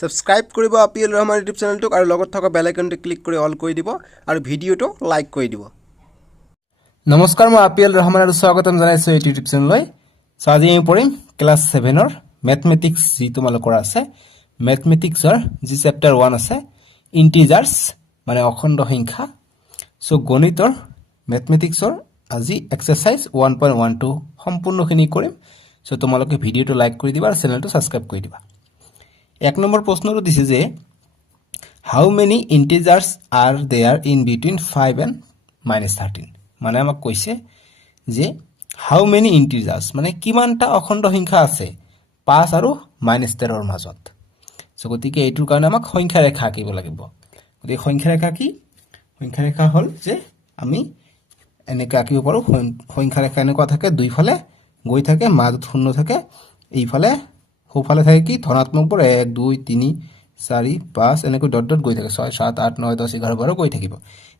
Subscribe কৰিব IPL Rahman YouTube চেনেলটোক আৰু লগত থকা বেল আইকনটো ক্লিক কৰি অল কৰি দিব আৰু ভিডিঅ'টো লাইক কৰি দিব। নমস্কাৰ, মই আপিএল ৰহমান আৰু স্বাগতম জনাইছোঁ এই ইউটিউব চেনেললৈ। সো আজি আমি পঢ়িম ক্লাছ 7ৰ মেথমেটিক্স যি তোমালোকৰ আছে, মেথমেটিক্সৰ যি চেপ্টাৰ 1 আছে ইন্টিজাৰ্ছ মানে অখণ্ড সংখ্যা। সো গণিতৰ মেথমেটিক্সৰ আজি এক্সাৰসাইজ 1.12 সম্পূৰ্ণখিনি কৰিম। সো তোমালোকে ভিডিঅ'টো লাইক কৰি দিবা আৰু চেনেলটো সাবস্ক্ৰাইব কৰি দিবা। 1 নম্বৰ প্ৰশ্নটো দিছে যে how many integers are there in between 5 and -13। মানে আমাক কৈছে যে হাউ মেনি ইন্টিজাৰ্ছ মানে কিমানটা অখণ্ড সংখ্যা আছে 5 আৰু -13ৰ মাজত। সো গতিকে এইটোৰ কাৰণে আমাক সংখ্যা ৰেখা আঁকিব লাগিব। গতিকে সংখ্যা ৰেখা কি? সংখ্যা ৰেখা হ'ল যে আমি এনেকৈ আঁকিব পাৰোঁ। সংখ্যা ৰেখা এনেকুৱা থাকে, দুইফালে গৈ থাকে, মাজত শূন্য থাকে, এইফালে সোঁফালে থাকে কি ধনাত্মকবোৰ 1 2 3 4 5 এনেকৈ ডট ডট গৈ থাকে, 6 7 8 9 10 11 12 গৈ থাকিব।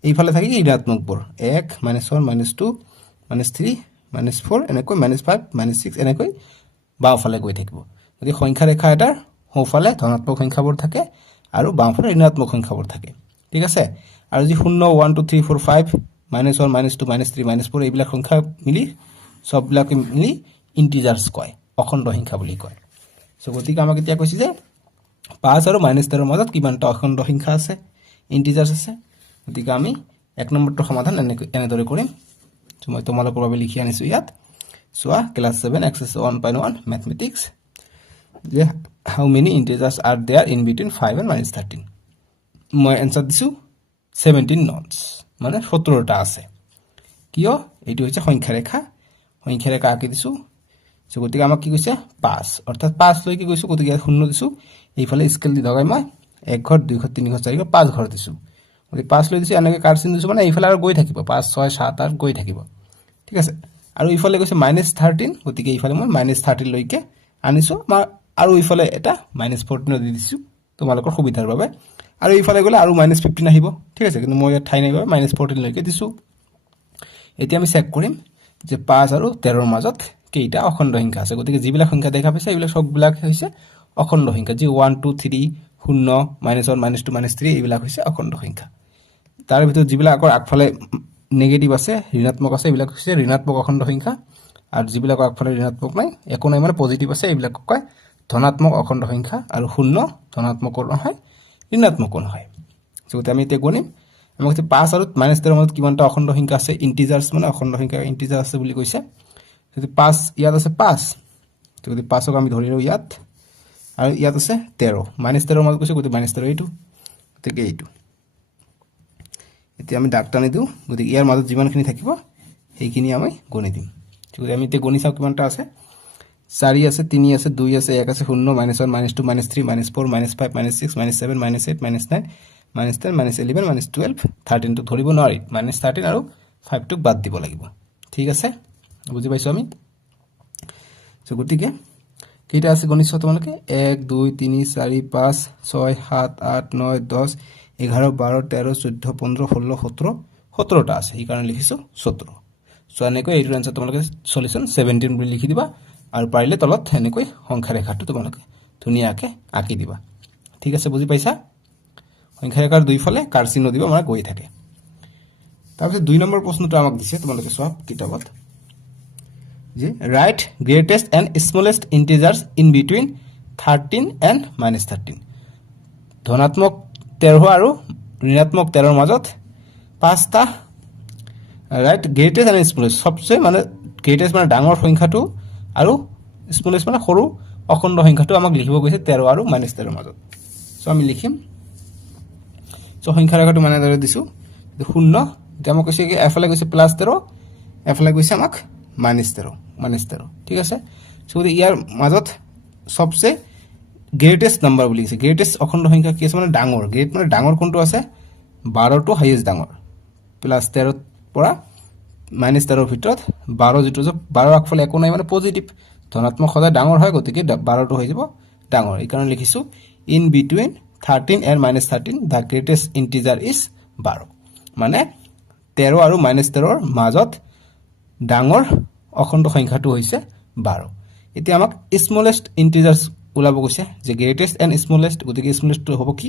এইফালে থাকে কি ঋণাত্মকবোৰ 1 -1 -2 -3 -4 এনেকৈ -5 -6 এনেকৈ বাওঁফালে গৈ থাকিব। গতিকে সংখ্যা ৰেখা এটাৰ সোঁফালে ধনাত্মক সংখ্যাবোৰ থাকে আৰু বাওঁফালে ঋণাত্মক সংখ্যাবোৰ থাকে। ঠিক আছে। আৰু যি 0 1 2 3 4 5 -1 -2 -3 -4 এইবিলাক সংখ্যা মিলি সববিলাকে মিলি ইন্টিজাৰ্ছ কয়, অখণ্ড সংখ্যা বুলি কয়। সো গতিকে আমাক এতিয়া কৈছে যে 5 আৰু -13ৰ মাজত কিমানটা অখণ্ড সংখ্যা আছে, ইন্টিজাৰ্ছ আছে। গতিকে আমি 1 নম্বৰটো সমাধান এনেদৰে কৰিম। সো মই তোমালোকৰ বাবে লিখি আনিছোঁ ইয়াত। চোৱা ক্লাছ 7 এক্সাৰসাইজ 1.1 মেথমেটিক্স যে how many integers are there in between 5 and -13। মই এনসাৰ দিছোঁ 17 নটছ মানে 17টা আছে। কিয়? এইটো হৈছে সংখ্যা ৰেখা। সংখ্যা ৰেখা আঁকি দিছোঁ। সো গতিকে আমাক কি কৈছে 5 অৰ্থাৎ 5 লৈকে গৈছোঁ। গতিকে 0 দিছোঁ, এইফালে স্কেল দি লগাই মই 1 ঘৰ 2 ঘৰ 3 ঘৰ 4 ঘৰ 5 ঘৰ দিছোঁ। গতিকে 5 লৈ দিছোঁ, এনেকৈ কাৰ্ড চিন দিছোঁ মানে এইফালে আৰু গৈ থাকিব 5 6 7 8 গৈ থাকিব। ঠিক আছে। আৰু ইফালে গৈছে -13, গতিকে এইফালে মই -13 লৈকে আনিছোঁ আৰু ইফালে এটা -14 দি দিছোঁ তোমালোকৰ সুবিধাৰ বাবে। আৰু ইফালে গ'লে আৰু -15 আহিব। ঠিক আছে, কিন্তু মই ইয়াত ঠাই নাই বাবে -14 লৈকে দিছোঁ। এতিয়া আমি চেক কৰিম যে 5 আৰু 13ৰ মাজত কেইটা অখণ্ড সংখ্যা আছে। গতিকে যিবিলাক সংখ্যা দেখা পাইছে এইবিলাক সববিলাক হৈছে অখণ্ড সংখ্যা। যি 1 2 3 0 -1 -2 -3 এইবিলাক হৈছে অখণ্ড সংখ্যা। তাৰ ভিতৰত যিবিলাক আকৌ আগফালে নেগেটিভ আছে, ঋণাত্মক আছে, এইবিলাক হৈছে ঋণাত্মক অখণ্ড সংখ্যা। আৰু যিবিলাক আগফালে ঋণাত্মক নাই, একো নাই মানে পজিটিভ আছে, এইবিলাকক কয় ধনাত্মক অখণ্ড সংখ্যা। আৰু 0 ধনাত্মকো নহয় ঋণাত্মকো নহয়। গতিকে আমি এতিয়া গণিম। আমাক কৈছে 5 আৰু -13ৰ মাজত কিমানটা অখণ্ড সংখ্যা আছে, ইন্টিজাৰ্ছ মানে অখণ্ড সংখ্যা ইন্টিজাৰ আছে বুলি কৈছে। যদি 5 ইয়াত আছে 5, গতিকে 5ক আমি ধৰি লওঁ ইয়াত, আৰু ইয়াত আছে 13 -13ৰ মাজত কৈছে, গতিকে -13 এইটো, গতিকে এইটো। এতিয়া আমি দাগ টানি দিওঁ। গতিকে ইয়াৰ মাজত যিমানখিনি থাকিব সেইখিনি আমি গণি দিম। গতিকে আমি এতিয়া গণি চাওঁ কিমানটা আছে। 4 আছে, 3 আছে, 2 আছে, 1 আছে, 0 -1 -2 -3 -4 -5 -6 -7 -8 -9 -10 -11 -12 13টো ধৰিব নোৱাৰি, -13 আৰু 5টোক বাদ দিব লাগিব। ঠিক আছে, বুজি পাইছোঁ আমি। সো গতিকে কেইটা আছে গণিত তোমালোকে 1 2 3 4 5 6 7 8 9 10 11 12 13 14 15 16 17 17টা আছে, সেইকাৰণে লিখিছোঁ 17। সো এনেকৈ এইটোৰ এনসাৰ তোমালোকে সলিউশ্যন 17 বুলি লিখি দিবা আৰু পাৰিলে তলত এনেকৈ সংখ্যা ৰেখাটো তোমালোকে ধুনীয়াকৈ আঁকি দিবা। ঠিক আছে, বুজি পাইছা। সংখ্যা ৰেখাৰ দুইফালে কাৰ চিহ্ন দিবা মানে গৈ থাকে। তাৰপিছত 2 নম্বৰ প্ৰশ্নটো আমাক দিছে, তোমালোকে চোৱা কিতাপত যে write greatest and smallest integers in between 13 and -13। ধনাত্মক 13 আৰু ঋণাত্মক 13ৰ মাজত 5টা ৰাইট গ্ৰেটেষ্ট এণ্ড স্মলেষ্ট, সবচে মানে গ্ৰেটেষ্ট মানে ডাঙৰ সংখ্যাটো আৰু স্মলেষ্ট মানে সৰু অখণ্ড সংখ্যাটো আমাক লিখিব গৈছে 13 আৰু -13ৰ মাজত। সো আমি লিখিম। সো সংখ্যা ৰেখাটো মানে দৰে দিছোঁ 0, এতিয়া আমাক কৈছে কি এফালে গৈছে +13, এফালে গৈছে আমাক -13। ঠিক আছে। সো ইয়াৰ মাজত সবচে গ্ৰেটেষ্ট নাম্বাৰ বুলি কৈছে। গ্ৰেটেষ্ট অখণ্ড সংখ্যা কি আছে মানে ডাঙৰ। গ্ৰেট মানে ডাঙৰ কোনটো আছে, 12টো হাইয়েষ্ট ডাঙৰ। +13ৰ পৰা -13ৰ ভিতৰত 12 যিটো আছে, 12ৰ আগফালে একো নাই মানে পজিটিভ, ধনাত্মক সদায় ডাঙৰ হয়, গতিকে 12টো হৈ যাব ডাঙৰ। এইকাৰণে লিখিছোঁ in between 13 and -13 the greatest integer is 12। মানে 13 আৰু -13ৰ মাজত ডাঙৰ অখণ্ড সংখ্যাটো হৈছে 12। এতিয়া আমাক স্মলেষ্ট ইন্টিজাৰ্ছ ওলাব কৈছে যে গ্ৰেটেষ্ট এণ্ড স্মলেষ্ট গতিকে স্মলেষ্টটো হ'ব কি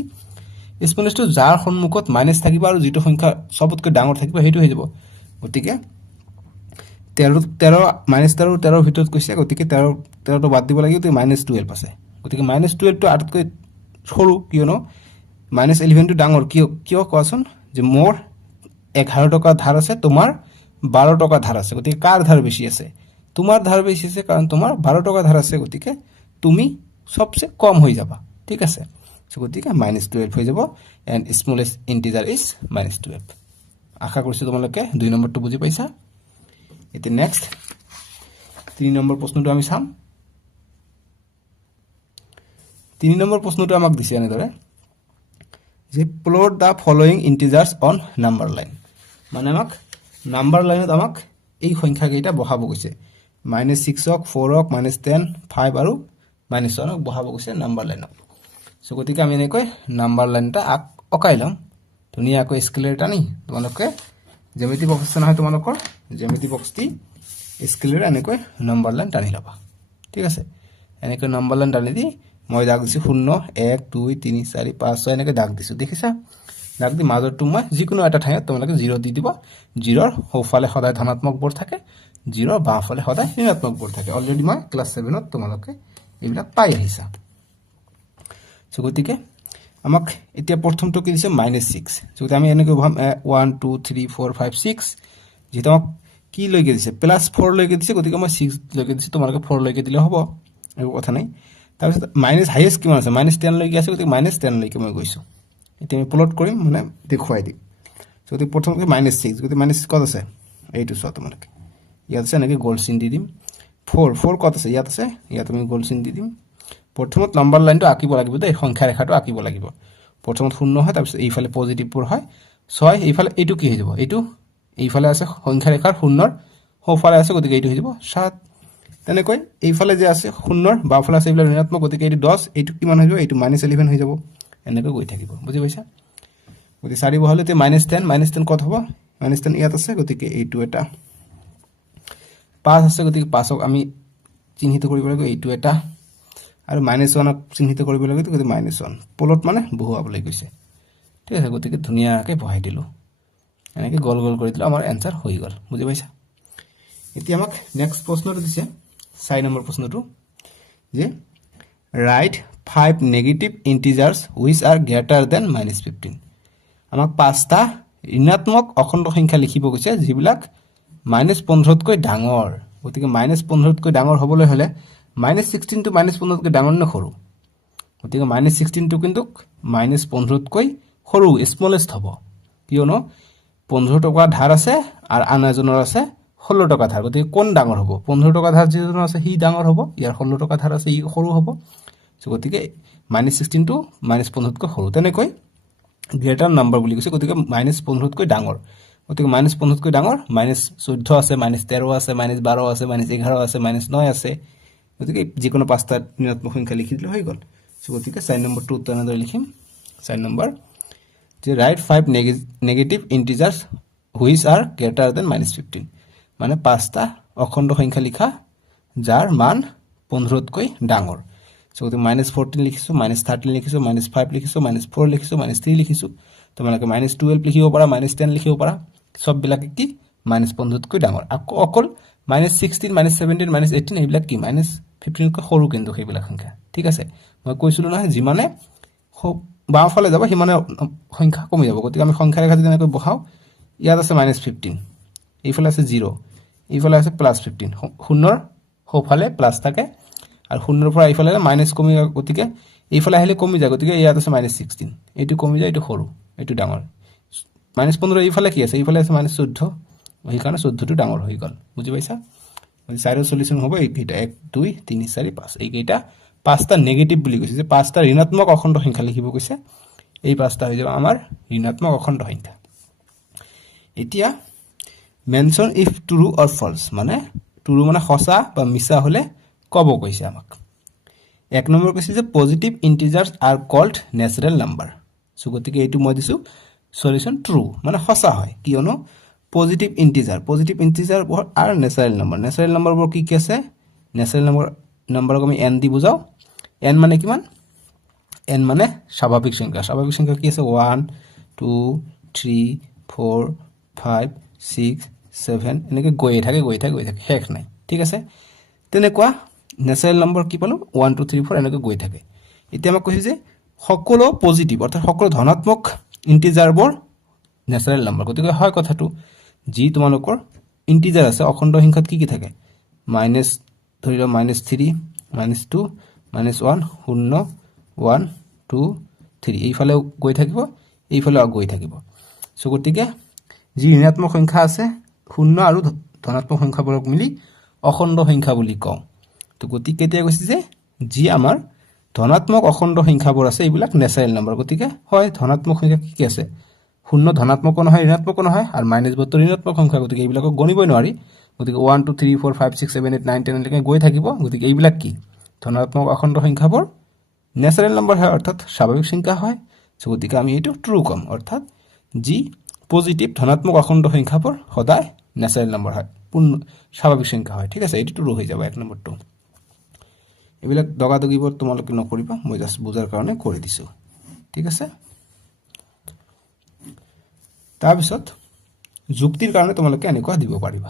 স্মলেষ্টটো যাৰ সন্মুখত মাইনাছ থাকিব আৰু যিটো সংখ্যা সবতকৈ ডাঙৰ থাকিব সেইটো হৈ যাব গতিকে 13 মাইনাছ 13 ভিতৰত কৈছে গতিকে 13টো বাদ দিব লাগিব গতিকে -12 আছে গতিকে -12টো আটাইতকৈ সৰু কিয়নো -11টো ডাঙৰ কিয় কোৱাচোন যে মোৰ 11 টকা ধাৰ আছে তোমাৰ 12 টকা ধাৰ আছে গতিকে কাৰ ধাৰ বেছি আছে তোমাৰ ধাৰ বেছি আছে কাৰণ তোমাৰ 12 টকা ধাৰ আছে গতিকে তুমি সবচে কম হৈ যাবা ঠিক আছে সো গতিকে -12 হৈ যাব এণ্ড স্মলেষ্ট ইন্টিজাৰ ইজ -12 আশা কৰিছো তোমালোকে 2 নম্বৰটো বুজি পাইছা এতিয়া নেক্সট 3 নম্বৰ প্ৰশ্নটো আমি চাম 3 নম্বৰ প্ৰশ্নটো আমাক দিছে এনেদৰে যে plot the following integers on number line মানে আমাক নাম্বাৰ লাইনত আমাক এই সংখ্যা কেইটা বহাব কৈছে -6ক 4ক -10 5 আৰু -1ক বহাব কৈছে নাম্বাৰ লাইনত সো গতিকে আমি এনেকৈ নাম্বাৰ লাইনটা অকাই লম ধুনীয়াকৈ স্কেলাৰ টানি তোমালোকে জ্যামিতি বক্স নহয় তোমালোকৰ জ্যামিতি বক্স দি স্কেলাৰ এনেকৈ নাম্বাৰ লাইন টানি লবা ঠিক আছে এনেকৈ নাম্বাৰ লাইন টানি দি মই দাগ দিছো 0 1 2 3 4 5 6 এনেকৈ দাগ দিছো দেখিছা দাগ দি মাজৰটো মই যিকোনো এটা ঠাইত তোমালোকে 0 দি দিবা 0ৰ সোঁফালে সদায় ধনাত্মক বোৰ থাকে 0ৰ বাওঁফালে সদায় ঋণাত্মক বোৰ থাকে অলৰেডি মই ক্লাস 7 ত তোমালোকে এইবিলাক পাই আহিছা সো গতিকে আমাক এতিয়া প্ৰথমটো কি দিছে -6 সো আমি এনেকৈ ভাম 1 2 3 4 5 6 যেটা আমাক কি লৈকে দিছে +4 লৈকে দিছে গতিকে মই 6 লৈকে দিছে তোমালোকে 4 লৈকে দিলে হ'ব একো কথা নাই তাৰপিছত মাইনাস হাইয়েস্ট কিমান আছে -10 লৈকে আছে গতিকে -10 লৈকে মই গৈছো এতিয়া আমি প্লট কৰিম মানে দেখুৱাই দিম যদি প্ৰথমতে -6 গতিকে -6 কত আছে এইটো চোৱা তোমালোকে ইয়াত আছে এনেকৈ গোল চিন দি দিম 4 কত আছে ইয়াত আছে ইয়াত আমি গোল চিন দি দিম প্ৰথমত নাম্বাৰ লাইনটো আঁকিব লাগিব দেই সংখ্যা ৰেখাটো আঁকিব লাগিব প্ৰথমত 0 হয় তাৰপিছত এইফালে পজিটিভবোৰ হয় 6 এইফালে এইটো কি হৈ যাব এইটো এইফালে আছে সংখ্যা ৰেখাৰ 0ৰ সোঁফালে আছে গতিকে এইটো হৈ যাব 7 তেনেকৈ এইফালে যে আছে 0ৰ বাওঁফালে আছে এইবিলাক ঋণাত্মক গতিকে এইটো 10 এইটো কিমান হৈ যাব এইটো -11 হৈ যাব এনেকৈ গৈ থাকিব বুজি পাইছা গতিকে 4 বহালে তে -10 কত হ'ব -10 ইয়াত আছে গতিকে এইটো এটা 5 আছে গতিকে 5ক আমি চিহ্নিত কৰিব লাগিব এইটো এটা আৰু -1ক চিহ্নিত কৰিব লাগিব গতিকে -1 প্লট মানে বহুৱাবলৈ গৈছে ঠিক আছে গতিকে ধুনীয়াকৈ বহাই দিলো এনেকৈ গোল গোল কৰি দিলে আমাৰ এনসাৰ হৈ গল বুজি পাইছা এতিয়া আমাক নেক্সট প্ৰশ্নটো দিছে 4 নম্বৰ প্ৰশ্নটো যে write 5 negative integers which are greater than -15 আমাক পাঁচটা ঋণাত্মক অখণ্ড সংখ্যা লিখিব কৈছে যিবিলাক -15তকৈ ডাঙৰ গতিকে -15তকৈ ডাঙৰ হ'বলৈ হলে -16 টো -15তকৈ ডাঙৰ নে সৰু গতিকে -16 টো কিন্তু -15তকৈ সৰু স্মলেষ্ট হ'ব কিয়নো 15 টকা ধাৰ আছে আৰু আন এজনৰ আছে 16 টকা ধাৰ গতিকে কোন ডাঙৰ হ'ব 15 টকা ধাৰ যিজনৰ আছে হি ডাঙৰ হ'ব ইয়াৰ 16 টকা ধাৰ আছে ই সৰু হ'ব সো গতিকে -16 টো -15তকৈ সৰু তেনেকৈ গ্ৰেটাৰ নাম্বাৰ বুলি কৈছে গতিকে -15তকৈ ডাঙৰ গতিকে -15তকৈ ডাঙৰ -14 আছে -13 আছে -12 আছে -11 আছে -9 আছে গতিকে যিকোনো পাঁচটা ঋণাত্মক সংখ্যা লিখি দিলে হৈ গল সো গতিকে 4 নম্বৰটো উত্তৰ এনেদৰে লিখিম 4 নম্বৰ যে write 5 negative integers which are greater than -15 মানে পাঁচটা অখণ্ড সংখ্যা লিখা যাৰ মান 15তকৈ ডাঙৰ সো গতিকে -14 লিখিছো -13 লিখিছো -5 লিখিছো -4 লিখিছো -3 লিখিছো তোমালোকে -12 লিখিব পাৰা -10 লিখিব পাৰা সব বিলাকে কি -15তকৈ ডাঙৰ অকল -16 -17 -18 এইবিলাক কি -15তকৈ সৰু কিন্তু সেইবিলাক সংখ্যা ঠিক আছে মই কৈছিলো নহয় যিমানে বাওঁফালে যাব সিমানে সংখ্যা কমি যাব গতিকে আমি সংখ্যা ৰেখা যদি এনেকৈ বহাও ইয়াত আছে -15 এইফালে আছে 0 এইফালে আছে +15 0ৰ সোঁফালে প্লাস থাকে আৰু 0ৰ পৰা এইফালে মাইনাস কমি গতিকে এইফালে আহিলে কমি যায় গতিকে ইয়াত আছে -16 এইটো কমি যায় এইটো সৰু এইটো ডাঙৰ -15 এইফালে কি আছে এইফালে আছে -14 এই কাৰণে 14টো ডাঙৰ হৈ গল বুজি পাইছা চাৰিৰ সলিউশন হ'ব এইকেইটা 1 2 3 4 5 এইকেইটা পাঁচটা নেগেটিভ বুলি কৈছে যে পাঁচটা ঋণাত্মক অখণ্ড সংখ্যা লিখিব কৈছে এই পাঁচটা হৈ যাব আমাৰ ঋণাত্মক অখণ্ড সংখ্যা এতিয়া mention if true or false মানে ট্ৰু মানে সঁচা বা মিছা হলে কব কৈছে আমাক 1 নম্বৰ কৈছে যে positive integers are called natural number so গতিকে এইটো মই দিছো সলিউশন ট্ৰু মানে সঁচা হয় কিয়নো পজিটিভ ইন্টিজাৰ আৰ ন্যাচাৰাল নাম্বাৰ বোৰ কি কি আছে ন্যাচাৰাল নাম্বাৰক আমি n দি বুজাও n মানে কিমান n মানে স্বাভাৱিক সংখ্যা কি আছে 1 2 3 4 5 6 7 এনেকৈ গৈ থাকে শেষ নাই ঠিক আছে তেনেকুৱা নেচাৰেল নম্বৰ কি পালো 1 2 3 4 এনেকৈ গৈ থাকে এতিয়া আমাক কৈছে যে সকলো পজিটিভ অৰ্থাৎ সকলো ধনাত্মক ইন্টিজাৰবোৰ নেচাৰেল নম্বৰ গতিকে হয় কথাটো যি তোমালোকৰ ইন্টিজাৰ আছে অখণ্ড সংখ্যাত কি থাকে মাইনাছ ধৰি লও -3 -2 -1 0 1 2 3 এইফালেও গৈ থাকিব এইফালেও গৈ থাকিব সো গতিকে যি ঋণাত্মক সংখ্যা আছে 0 আৰু ধনাত্মক সংখ্যাবোৰক মিলি অখণ্ড সংখ্যা বুলি কওঁ তো গতিকে কেতিয়া কৈছে যে যি আমাৰ ধনাত্মক অখণ্ড সংখ্যাবোৰ আছে এইবিলাক নেচাৰেল নম্বৰ গতিকে হয় ধনাত্মক সংখ্যা কি আছে 0 ধনাত্মকও নহয় ঋণাত্মকও নহয় আৰু -72 ঋণাত্মক সংখ্যা গতিকে এইবিলাকক গণিবই নোৱাৰি গতিকে 1 2 3 4 5 6 7 8 9 10 লৈকে গৈ থাকিব গতিকে এইবিলাক কি ধনাত্মক অখণ্ড সংখ্যাবোৰ নেচাৰেল নম্বৰ হয় অৰ্থাৎ স্বাভাৱিক সংখ্যা হয় সো গতিকে আমি এইটো ট্ৰু কম অৰ্থাৎ যি পজিটিভ ধনাত্মক অখণ্ড সংখ্যাবোৰ সদায় নেচাৰেল নম্বৰ হয় পূৰ্ণ স্বাভাৱিক সংখ্যা হয় ঠিক আছে এইটো ট্ৰু হৈ যাব এক নম্বৰটো এইবিলাক দগাদগিবোৰ তোমালোকে নকৰিবা মই জাস্ট বুজাৰ কাৰণে কৰি দিছো ঠিক আছে তাৰপিছত যুক্তিৰ কাৰণে তোমালোকে এনেকুৱা দিব পাৰিবা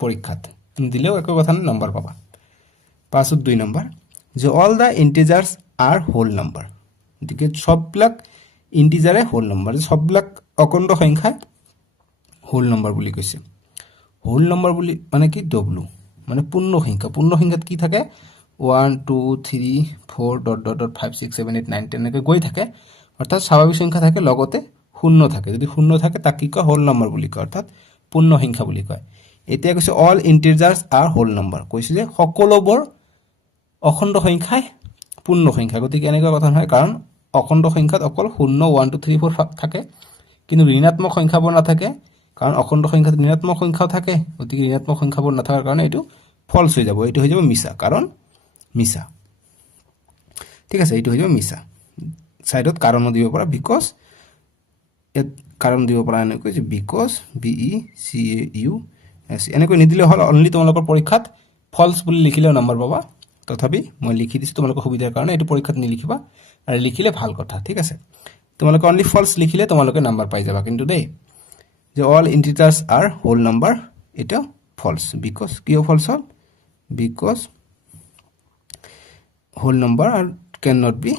পৰীক্ষাত দিলেও একো কথা নাই নম্বৰ পাবা 5 নম্বৰ যে all the integers are whole number গতিকে সববিলাক ইন্টিজারে হোল নাম্বার সববিলাক অখণ্ড সংখ্যা হোল নাম্বার বুলি কৈছে হোল নাম্বার বুলি মানে কি ডব্লু মানে পূর্ণ সংখ্যাত কি থাকে 1 2 3 4 ডট ডট ডট 5 6 7 8 9 10 এনেকৈ গৈ থাকে অৰ্থাৎ স্বাভাৱিক সংখ্যা থাকে লগতে শূন্য থাকে যদি শূন্য থাকে তাক কি কয় হোল নাম্বার বুলি কয় অৰ্থাৎ পূৰ্ণ সংখ্যা বুলি কয় এতিয়া কৈছে অল ইন্টিজাৰ্স আৰ হোল নাম্বাৰ কৈছে যে সকলোবোৰ অখণ্ড সংখ্যাই পূৰ্ণ সংখ্যা গতিকে এনেকুৱা কথা নহয় কাৰণ অখণ্ড সংখ্যাত অকল 0 1 2 3 4 থাকে কিন্তু ঋণাত্মক সংখ্যাবোৰ নাথাকে কাৰণ অখণ্ড সংখ্যাত ঋণাত্মক সংখ্যাও থাকে গতিকে ঋণাত্মক সংখ্যাবোৰ নাথাকাৰ কাৰণে এইটো ফলস হৈ যাব এইটো হৈ যাব মিছা কাৰণ মিছা ঠিক আছে এইটো হৈ যাব মিছা সাইডত কাৰণো দিব পৰা বিকজ কাৰণ দিব পৰা এনেকৈ যে because B E C A U S এনেকৈ নিদিলে হল অনলি তোমালোকৰ পৰীক্ষাত ফলস বুলি লিখিলেও নম্বৰ পাবা তথাপি মই লিখি দিছো তোমালোকৰ সুবিধাৰ কাৰণে এটো পৰীক্ষাত নিলিখিবা আৰু লিখিলে ভাল কথা ঠিক আছে তোমালোকে অনলি ফলস লিখিলে তোমালোকে নাম্বার পাই যাবা কিন্তু দেই যে all integers are whole number এটা ফলস বিকজ কিও ফলস হল because whole number are can not be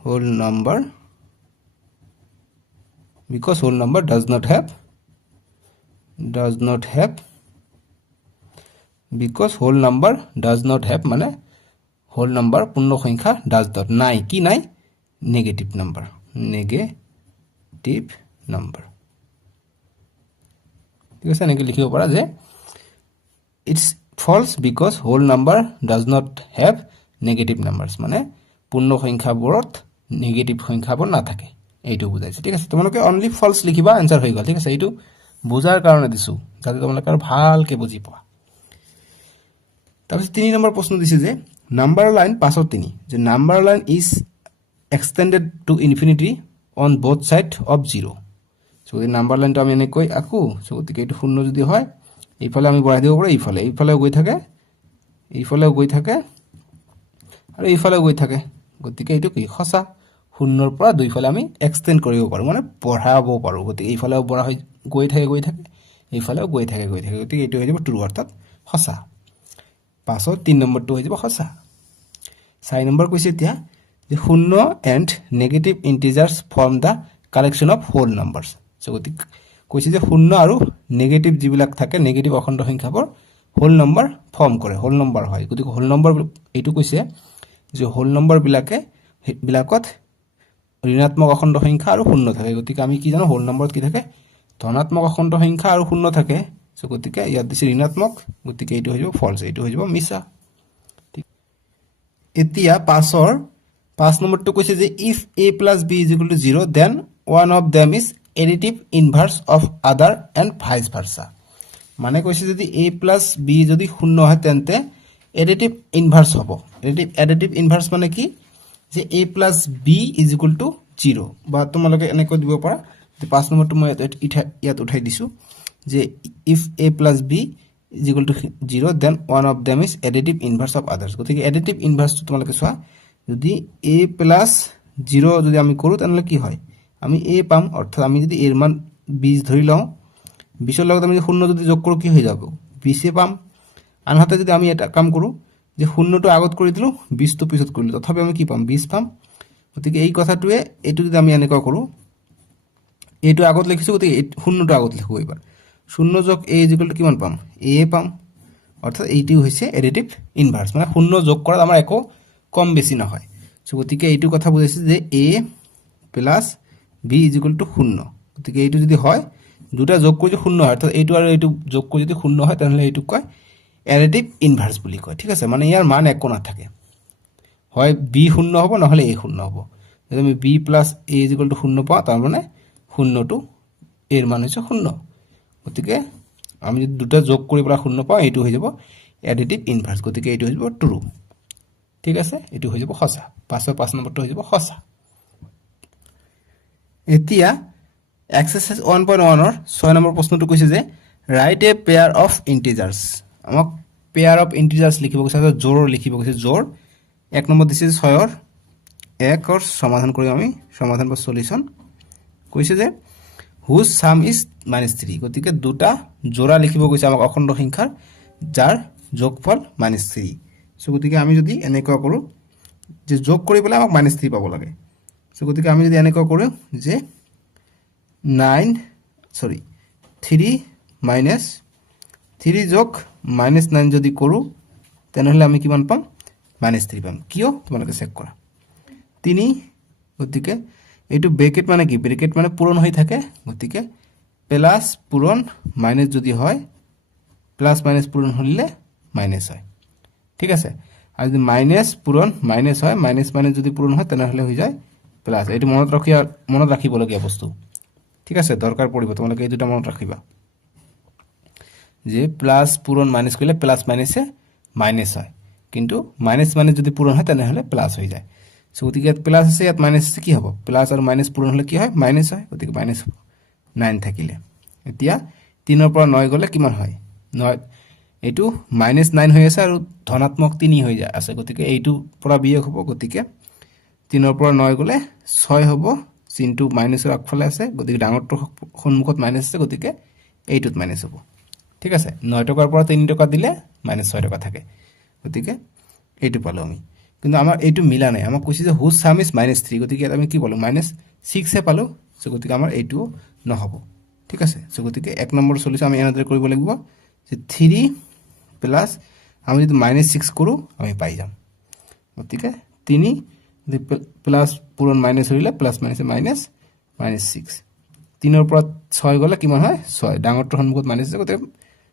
whole number because whole number does not have because whole number does not have মানে whole number পূর্ণ সংখ্যা does not নাই কি নাই negative number ঠিক আছে এনেকৈ লিখিব পাৰা যে it's false because whole number does not have negative numbers মানে পূর্ণ সংখ্যাবোৰত নেগেটিভ সংখ্যাবোৰ নাথাকে এইটো বুজাইছে ঠিক আছে তোমালোকে অনলি ফলস লিখিবা आंसर হৈ গল ঠিক আছে এইটো বুজাৰ কাৰণে দিছো যাতে তোমালোকে আৰু ভালকে বুজি পোৱা তাৰপিছত 3 নম্বৰ প্ৰশ্ন দিছে যে নাম্বাৰ লাইন 5 যে number line is extended to infinity on both side of 0 so এই নাম্বাৰ লাইনটো আমি এনেকৈ আকো সো গতিকে এইটো শূন্য যদি হয় এইফালে আমি বঢ়াই দিব পাৰো এইফালেও গৈ থাকে আৰু এইফালেও গৈ থাকে গতিকে এইটো কি খসা শূন্যৰ পৰা দুইফালে আমি এক্সটেন্ড কৰিব পাৰো মানে বঢ়াব পাৰো গতিকে এইফালেও বঢ়া হৈ গৈ থাকে এইফালেও গৈ থাকে গতিকে এইটো হৈ যাব ট্ৰু অৰ্থাৎ খসা 5 3 নম্বৰটো হৈ যাব খসা 4 নম্বৰ কৈছে এতিয়া যে শূন্য and negative integers form the collection of whole numbers so গতিকে কৈছে যে শূন্য আৰু নেগেটিভ যিবিলাক থাকে নেগেটিভ অখণ্ড সংখ্যাবোৰ হোল নাম্বাৰ ফৰ্ম কৰে হোল নাম্বাৰ হয় গতিকে হোল নাম্বাৰ এইটো কৈছে যে হোল নাম্বাৰ বিলাকত ঋণাত্মক অখণ্ড সংখ্যা আৰু শূন্য থাকে গতিকে আমি কি জানো হোল নম্বৰত কি থাকে ধনাত্মক অখণ্ড সংখ্যা আৰু শূন্য থাকে সো গতিকে ইয়াত দিছে ঋণাত্মক গতিকে এইটো হৈ যাব ফলস এইটো হৈ যাব মিছা ঠিক এতিয়া 5 নম্বৰটো কৈছে যে if a + b = 0 then one of them is additive inverse of other and vice versa মানে কৈছে যদি a + b যদি শূন্য হয় তেন্তে additive inverse হ'ব additive inverse মানে কি যে a + b = 0 বা তোমালোকে এনেকৈ দিব পাৰা যে 5 নম্বৰটো মই ইয়াত উঠাই দিছো যে if a + b is equal to 0 then one of them is additive inverse of others গতিকে এডিটিভ ইনভাৰ্চটো তোমালোকে চোৱা যদি a প্লাছ 0 যদি আমি কৰোঁ তেনেহ'লে কি হয় আমি a পাম অৰ্থাৎ আমি যদি এৰ মান 20 ধৰি লওঁ 20ৰ লগত আমি 0 যদি যোগ কৰোঁ কি হৈ যাব 20 পাম আনহাতে যদি আমি এটা কাম কৰোঁ যে 0টো আগত কৰি দিলোঁ 20টো পিছত কৰিলোঁ তথাপি আমি কি পাম 20 পাম গতিকে এই কথাটোৱে এইটো যদি আমি এনেকুৱা কৰোঁ এইটো আগত লিখিছোঁ গতিকে 0টো আগত লিখোঁ এবাৰ 0 যোগ a ইজ ইকুৱেল টু কিমান পাম a পাম অৰ্থাৎ এইটো হৈছে এডিটিভ ইনভাৰ্স মানে 0 যোগ কৰাত আমাৰ একো কম বেছি নহয় সো গতিকে এইটো কথা বুজাইছে যে a plus b is equal to 0 গতিকে এইটো যদি হয় দুটা যোগ কৰি 0 হয় অৰ্থাৎ এইটো আৰু এইটো যোগ কৰি যদি 0 হয় তেনেহ'লে এইটো কয় এডিটিভ ইনভাৰ্স বুলি কয় ঠিক আছে মানে ইয়াৰ মান একো নাথাকে হয় b 0 হ'ব নহলে a 0 হ'ব যদি আমি b plus a is equal to 0 পাওঁ তাৰ মানে 0টো এৰ মান হৈছে 0 গতিকে আমি যদি দুটা যোগ কৰি পেলাই 0 পাওঁ এইটো হৈ যাব এডিটিভ ইনভাৰ্স গতিকে এইটো হৈ যাব ট্ৰু ঠিক আছে এইটো হৈ যাব সঁচা 5 নম্বৰটো হৈ যাব সঁচা এতিয়া এক্সাৰসাইজ 1.1 ৰ 6 নম্বৰ প্ৰশ্নটো কৈছে যে ৰাইট এ পেয়াৰ অফ ইন্টিজাৰ্স আমাক পেয়াৰ অফ ইন্টিজাৰ্স লিখিব কৈছে জোৰ লিখিব কৈছে জোৰ 1 নম্বৰ দিছে 6 ৰ 1 ৰ সমাধান কৰি আমি সমাধান বা সলিউশন কৈছে যে হুজ সাম ইজ -3 গতিকে দুটা জোড়া লিখিব কৈছে আমাক অখণ্ড সংখ্যাৰ যাৰ যোগফল -3 সো গতিকে আমি যদি এনেকুৱা কৰো যে যোগ কৰি পেলাই আমাক -3 পাব লাগে সো গতিকে আমি যদি এনেকুৱা কৰো যে 3 যোগ -9 যদি কৰো তেনেহলে আমি কিমান পাম -3 পাম কিয় তোমালোকে চেক কৰা 3 গতিকে এইটো ব্ৰেকেট মানে কি ব্ৰেকেট মানে পূৰণ হৈ থাকে গতিকে প্লাস পূৰণ মাইনাস যদি হয় প্লাস মাইনাস পূৰণ হলে মাইনাস হয় ঠিক আছে আৰু যদি মাইনাস পূৰণ মাইনাস হয় মাইনাস মাইনাস যদি পূৰণ হয় তেনেহলে হৈ যায় প্লাস এইটো মনত ৰাখিবলগীয়া বস্তু ঠিক আছে দৰকাৰ পৰিব তোমালোকে এই দুটা মনত ৰাখিবা যে প্লাস পূৰণ মাইনাস কৰিলে প্লাস মাইনাসে মাইনাস হয় কিন্তু মাইনাস মাইনাস যদি পূৰণ হয় তেনেহলে প্লাস হৈ যায় সো গতিকে ইয়াত প্লাস আছে ইয়াত মাইনাস আছে কি হ'ব প্লাস আৰু মাইনাস পূৰণ হলে কি হয় মাইনাস হয় গতিকে মাইনাস 9 থাকিলে এতিয়া 3 ৰ পৰা 9 গলে কিমান হয় 9 এইটো -9 হৈ আছে আৰু ধনাত্মক 3 হৈ যায় আছে গতিকে এইটো পৰা বিয়োগ হ'ব গতিকে 3 ৰ পৰা 9 গলে 6 হ'ব চিনটো মাইনাসৰ আগফালে আছে গতিকে ডাঙৰটো সন্মুখত মাইনাস আছে গতিকে এইটোত মাইনাস হ'ব ঠিক আছে 9 টকাৰ পৰা 3 টকা দিলে -6 টকা থাকে গতিকে এইটো পালো আমি কিন্তু আমাৰ এইটো মিলা নাই আমাক কৈছে যে হুজ সাম ইজ -3 গতিকে আমি কি পালো -6 হে পালো সো গতিকে আমাৰ এইটো নহব ঠিক আছে সো গতিকে 1 নম্বৰ সলিউশন আমি এনেদৰে কৰিব লাগিব যে 3 প্লাস আমি যদি -6 কৰো আমি পাই যাম গতিকে 3 যদি প্লাস পূৰণ মাইনাস হইলে প্লাস মাইনাসে মাইনাস -6 3 ৰ পৰা 6 গলে কিমান হয় 6 ডাঙৰটো সন্মুখত মাইনাস আছে গতিকে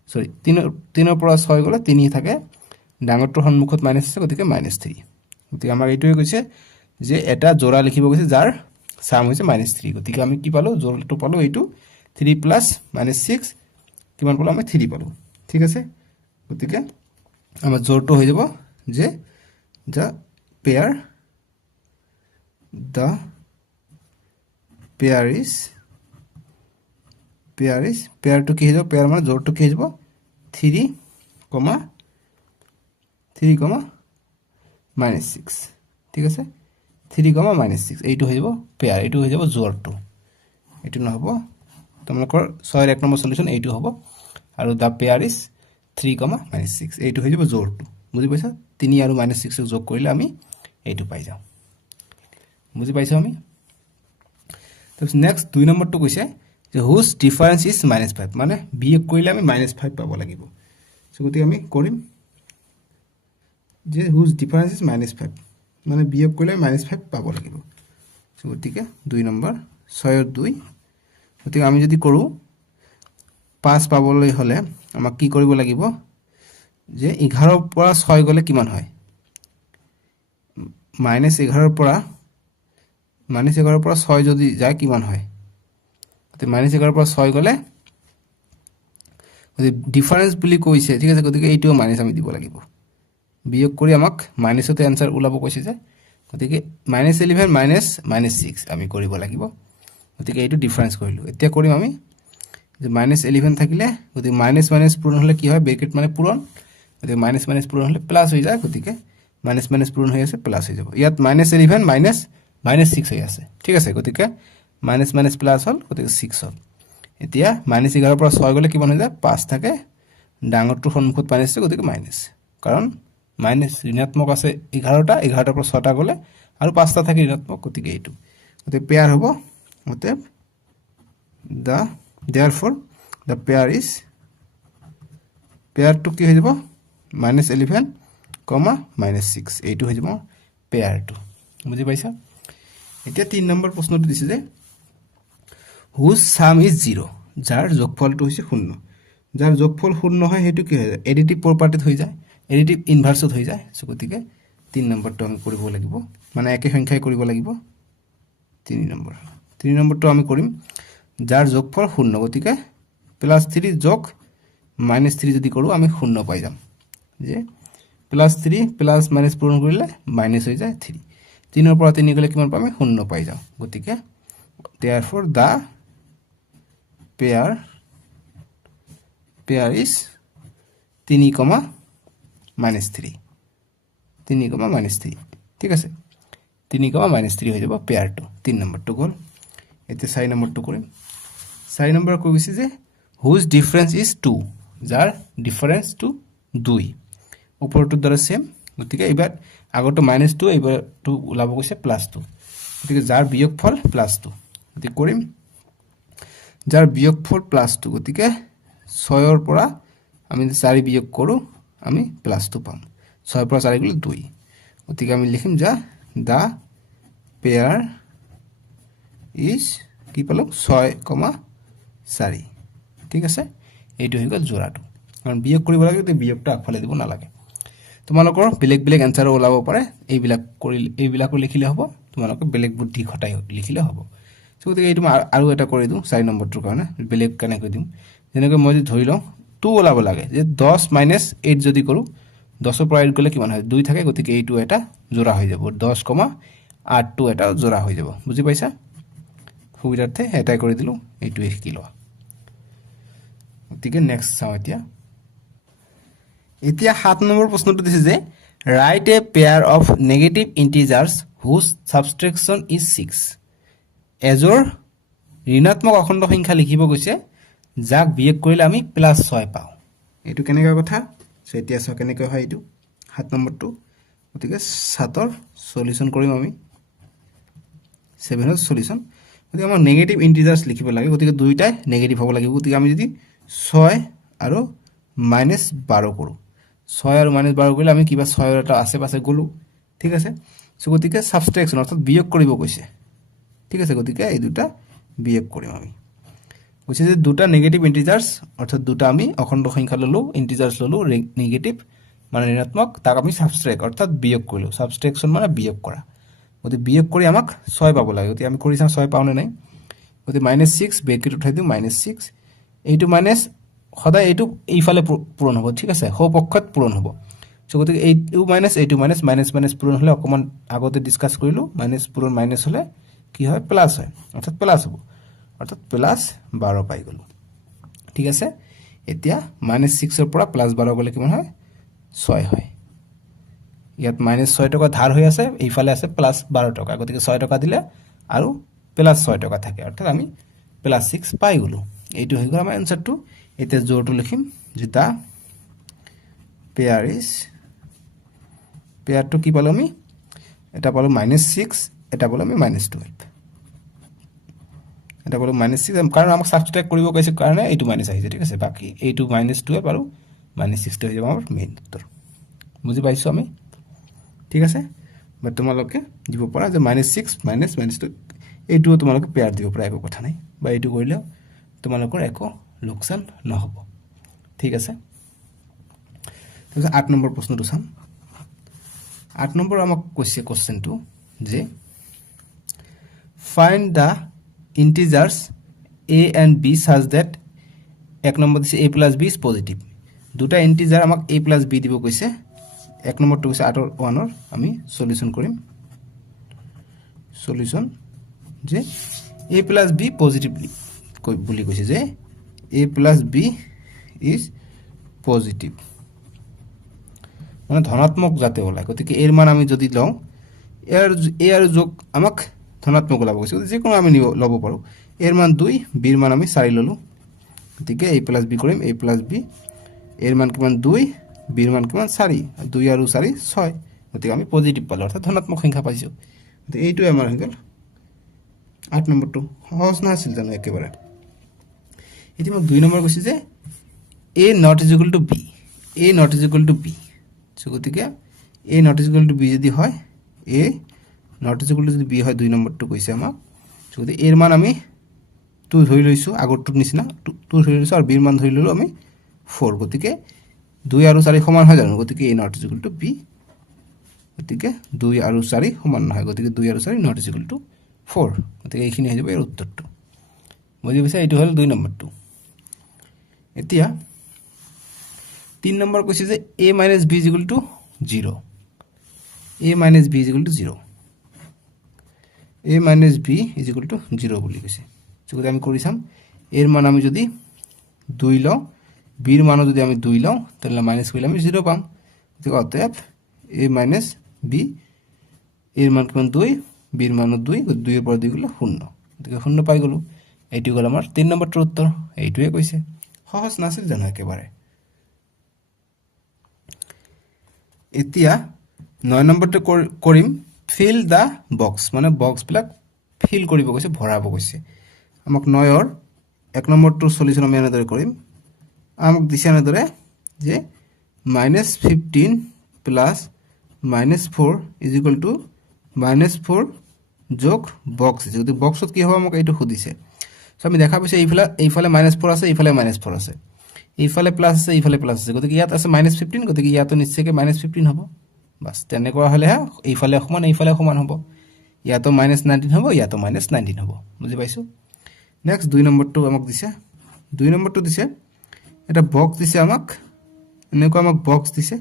সৰি 3 ৰ পৰা 6 গলে 3 থাকে ডাঙৰটো সন্মুখত মাইনাস আছে গতিকে -3 গতিকে আমাৰ এইটোৱে কৈছে যে এটা জোড়া লিখিব কৈছে যাৰ সাম হৈছে -3 গতিকে আমি কি পালো জোড়াটো পালো এইটো 3 প্লাস -6 কিমান পালো আমি 3 পালো ঠিক আছে গতিকে আমাৰ জোড়টো হৈ যাব যে the pair to কি হৈ যাব pair মানে জোড়টো কি হৈ যাব 3, -6 ঠিক আছে 3, -6 এইটো হৈ যাব পেয়াৰ এইটো হৈ যাব জোড়টো এইটো নহব তোমালোকৰ 6 ৰ 1 নম্বৰ সলিউশন এইটো হ'ব আৰু দা পেয়াৰ ইজ 3, -6 এইটো হৈ যাব জোড়টো বুজি পাইছা 3 আৰু -6 যোগ কৰিলে আমি এইটো পাই যাম বুজি পাইছো আমি তাৰপিছত নেক্সট 2 নম্বৰটো কৈছে যে হুজ ডিফাৰেন্স ইজ -5 মানে বিয়োগ কৰিলে আমি -5 পাব লাগিব সো গতিকে আমি কৰিম যে হুজ ডিফাৰেন্স ইজ -5 মানে বিয়োগ কৰিলে -5 পাব লাগিব সো গতিকে 2 নম্বৰ 6 ৰ 2 গতিকে আমি যদি কৰো 5 পাবলৈ হলে আমাক কি কৰিব লাগিব যে 11 ৰ পৰা 6 গলে কিমান হয় -11 ৰ পৰা 6 যদি যায় কিমান হয় গতিকে -11 ৰ পৰা 6 গলে গতিকে ডিফাৰেন্স বুলি কৈছে ঠিক আছে গতিকে এইটো মাইনাস আমি দিব লাগিব বিয়োগ কৰি আমাক মাইনাসতে आंसर ওলাব কৈছে যে গতিকে -11 -6 আমি কৰিব লাগিব গতিকে এইটো ডিফাৰেন্স কৰিলো এতিয়া কৰিম আমি যে -11 থাকিলে গতিকে মাইনাছ মাইনাছ পূৰণ হ'লে কি হয় ব্ৰেকেট মানে পূৰণ গতিকে মাইনাছ মাইনাছ পূৰণ হ'লে প্লাছ হৈ যায় গতিকে মাইনাছ মাইনাছ পূৰণ হৈ আছে প্লাছ হৈ যাব ইয়াত -11 -6 হৈ আছে ঠিক আছে গতিকে মাইনাছ মাইনাছ প্লাছ হ'ল গতিকে 6 হ'ল এতিয়া -11 পৰা 6 গ'লে কিমান হৈ যায় 5 থাকে ডাঙৰটোৰ সন্মুখত মাইনাছ আছে গতিকে মাইনাছ কাৰণ মাইনাছ ঋণাত্মক আছে 11টা 11টাৰ পৰা 6টা গ'লে আৰু 5টা থাকে ঋণাত্মক গতিকে এইটো গতিকে পেয়াৰ হ'ব অতএব therefore the pair is পেয়াৰটো কি হৈ যাব -11, -6 এইটো হৈ যাব পেয়াৰটো বুজি পাইছা এতিয়া 3 নম্বৰ প্ৰশ্নটো দিছে যে whose sum is 0 যাৰ যোগফলটো হৈছে 0 যাৰ যোগফল 0 হয় হেতু কি হৈ যায় এডিটিভ প্ৰপাৰ্টিত হৈ যায় এডিটিভ ইনভাৰ্সত হৈ যায় সো গতিকে 3 নম্বৰটো আমি কৰিব লাগিব মানে একে সংখ্যাই কৰিব লাগিব 3 নম্বৰটো আমি কৰিম যাৰ যোগফল 0 গতিকে +3 যোগ -3 যদি কৰো আমি 0 পাই যাম যে +3 প্লাস মাইনাস পূৰণ কৰিলে মাইনাস হৈ যায় 3 3 ৰ পৰা 3 গলে কিমান পাম 0 পাই যাম গতিকে therefore the pair is 3, -3 ঠিক আছে 3, -3 হৈ যাব পেয়াৰটো 3 নম্বৰটো গ'ল এতিয়া 4 নম্বৰটো কৰিম 4 নম্বৰ কৈ গৈছে যে whose difference is 2 যাৰ ডিফাৰেন্সটো 2 ওপৰটোৰ দৰে সেম গতিকে এবাৰ আগৰটো -2 এবাৰটো ওলাব গৈছে +2 গতিকে যাৰ বিয়োগফল +2 গতিকে কৰিম যাৰ বিয়োগফল +2 গতিকে 6 ৰ পৰা আমি 4 বিয়োগ কৰো আমি +2 পাম 6 ৰ পৰা 4 গ'লে 2 গতিকে আমি লিখিম যা দা পেয়াৰ ইজ কি পালো 6, 4 ঠিক আছে এইটো হৈ গ'ল জোড়াটো কাৰণ বিয়োগ কৰিব লাগে তে বিয়োগটো আগফালে দিব নালাগে তোমালোকৰ বেলেগ বেলেগ আনসাৰ ওলাব পাৰে এইবিলাক লিখিলে হ'ব তোমালোকে বেলেগ বুদ্ধি খটাই লিখিলে হ'ব সো গতিকে এইটো আৰু এটা কৰি দিও 4 নম্বৰটোৰ কাৰণে বেলেগ কানে কৈ দিম যেনেকৈ মই ধৰি লওঁ 2 ওলাব লাগে যে 10 - 8 যদি কৰো 10 ৰ পৰা 8 গলে কিমান হয় 2 থাকে গতিকে এইটো এটা জোড়া হৈ যাব 10, 8 টো এটা জোড়া হৈ যাব বুজি পাইছা সুবিধাৰ্থে এটাই কৰি দিলো এইটো শিকি লোৱা গতিকে নেক্সট চাও এতিয়া 7 নম্বৰ প্ৰশ্নটো দিছে যে write a pair of negative integers whose subtraction is 6 এজৰ ঋণাত্মক অখণ্ড সংখ্যা লিখিব গৈছে যাক বিয়োগ কৰিলে আমি +6 পাও এইটো কেনেকা কথা সো এতিয়া চাও কেনেকৈ হয় এইটো 7 নম্বৰটো গতিকে 7 ৰ সলিউশন কৰিম আমি 7 ৰ সলিউশন গতিকে আমাৰ নেগেটিভ ইন্টিজাৰ্স লিখিব লাগে গতিকে দুইটাই নেগেটিভ হ'ব লাগিব গতিকে আমি যদি 6 আৰু -12 কৰো 6 আৰু -12 কৰিলে আমি কিবা 6 ৰ এটা আছে পাছে গলো ঠিক আছে সো গতিকে সাবট্ৰেকশন অৰ্থাৎ বিয়োগ কৰিব কৈছে ঠিক আছে গতিকে এই দুটা বিয়োগ কৰিম আমি কৈছে যে দুটা নেগেটিভ ইন্টিজাৰ্স অৰ্থাৎ দুটা আমি অখণ্ড সংখ্যা ললো ইন্টিজাৰ্স ললো নেগেটিভ মানে ঋণাত্মক তাক আমি সাবট্ৰেক্ট অৰ্থাৎ বিয়োগ কৰিলো সাবট্ৰেকশন মানে বিয়োগ কৰা গতিকে বিয়োগ কৰি আমাক 6 পাব লাগে গতিকে আমি কৰি চাম 6 পাও নে নাই গতিকে -6 ব্ৰেকেট উঠাই দিও -6 এইটো মাইনাস সদায় এইটো এইফালে পূৰণ হ'ব ঠিক আছে হো পক্ষত পূৰণ হ'ব সো গতিকে এইটো মাইনাস এইটো মাইনাস মাইনাস মাইনাস পূৰণ হলে অকমান আগতে ডিসকাস কৰিলো মাইনাস পূৰণ মাইনাস হলে কি হয় প্লাস হয় অৰ্থাৎ প্লাস হ'ব অৰ্থাৎ +12 পাই গলো ঠিক আছে এতিয়া -6 ৰ পৰা +12 গলে কিমান হয় 6 হয় ইয়াত -6 টকা ধাৰ হৈ আছে এইফালে আছে +12 টকা গতিকে 6 টকা দিলে আৰু +6 টকা থাকে অৰ্থাৎ আমি +6 পাই গলো এইটো হৈ গল আমাৰ আনসাৰটো এতিয়া জোৰটো লিখিম যে দা পেয়াৰটো কি পালো আমি এটা পালো -6 এটা পালো আমি -12 এটা পালো -6 কাৰণ আমাক সাবট্ৰেক্ট কৰিব কৈছে কাৰণে এইটো মাইনাস আহিছে ঠিক আছে বাকি এইটো -12 আৰু -6 টো হৈ যাব আমাৰ মেইন উত্তৰ বুজি পাইছো আমি ঠিক আছে বা তোমালোকে দিব পাৰা যে -6 -2 এইটো তোমালোকে পেয়াৰ দিব পাৰা একো কথা নাই বা এইটো কৰিলে তোমালোকৰ একো লোকসান নহব ঠিক আছে তাৰপিছত 8 নম্বৰ প্ৰশ্নটো চাম 8 নম্বৰ আমাক কৈছে কোশ্চেনটো যে find the integers a and b such that এক নম্বৰ দিছে a plus b is positive দুটা ইন্টিজাৰ আমাক a plus b দিব কৈছে এক নম্বৰটো কৈছে 8 ৰ 1 ৰ আমি সলিউশন কৰিম সলিউশন যে a plus b পজিটিভলি বুলি কৈছে যে a plus b is positive, মানে ধনাত্মক যাতে ওলায়। গতিকে এর মান আমি যদি লওঁ, এ আৰু যোগ আমাক ধনাত্মক ওলাব কৈছে, যিকোনো আমি ল'ব পাৰোঁ। এৰ মান 2, বিৰ মান আমি 4 ল'লোঁ। গতিকে a প্লাছ b কৰিম, a প্লাছ b, এৰ মান কিমান 2, বিৰ মান কিমান 4, 2 আৰু 4 6, গতিকে আমি পজিটিভ পালোঁ, অৰ্থাৎ ধনাত্মক সংখ্যা পাইছোঁ। গতিকে এইটোৱে আমাৰ হৈ গ'ল 8 নম্বৰটো। সহজ নাছিল জানো একেবাৰে। এতিয়া মোক 2 নম্বৰ কৈছে যে a not is equal to b, a not is equal to b। গতিকে a not is equal to b যদি হয়, a not is equal to যদি b হয়, 2 নম্বৰটো কৈছে আমাক। গতিকে এৰ মান আমি 2 ধৰি লৈছোঁ, আগৰটোৰ নিচিনা 2 ধৰি লৈছোঁ, আৰু বিৰ মান ধৰি ল'লোঁ আমি 4। গতিকে 2 আৰু 4 সমান হয় জানো, গতিকে a not is equal to b। গতিকে 2 আৰু 4 সমান নহয়, গতিকে 2 আৰু 4 নট ইজ ইকুৱেল টু 4। গতিকে এইখিনি হৈ যাব ইয়াৰ উত্তৰটো। বুজি পাইছে? এইটো হ'ল 2 নম্বৰটো। এতিয়া 3 নম্বৰ কৈছে যে a minus b is equal to 0, a minus b is equal to 0, a minus b is equal to 0 বুলি কৈছে। গতিকে আমি কৰি চাম, এৰ মান আমি যদি 2 লওঁ, বিৰ মানো যদি আমি 2 লওঁ, তেনেহ'লে মাইনাছ কৰিলে আমি 0 পাম। গতিকে অতএব a মাইনাছ b, এৰ মান কিমান 2, বিৰ মানো 2, 2ৰ পৰা 2 গ'লে 0, গতিকে 0 পাই গ'লোঁ। এইটো গ'ল আমাৰ 3 নম্বৰটোৰ উত্তৰ। এইটোৱে কৈছে, সহজ নাছিল জানো একেবাৰে। এতিয়া 9 নম্বৰটো কৰিম ফিল দ্য বক্স, মানে বক্সবিলাক ফিল কৰিব কৈছে, ভৰাব কৈছে। আমাক 9ৰ 1 নম্বৰটোৰ চলিউশ্যন আমি এনেদৰে কৰিম। আমাক দিছে এনেদৰে যে -15 প্লাছ -4 ইজ ইকুৱেল টু -4 যোগ বক্স আছে। গতিকে বক্সত কি হ'ব আমাক এইটো সুধিছে। চ' আমি দেখা পাইছোঁ এইফালে -4 আছে, এইফালে -4 আছে, এইফালে প্লাছ আছে, এইফালে প্লাছ আছে। গতিকে ইয়াত আছে -15, গতিকে ইয়াতো নিশ্চয়কৈ -15 হ'ব। বাছ তেনেকুৱা হ'লেহে এইফালে সমান এইফালে সমান হ'ব। ইয়াতো -19 হ'ব, ইয়াতো -19 হ'ব। বুজি পাইছোঁ? নেক্সট 2 নম্বৰটো আমাক দিছে। 2 নম্বৰটো দিছে এটা বক্স দিছে আমাক, এনেকুৱা আমাক বক্স দিছে।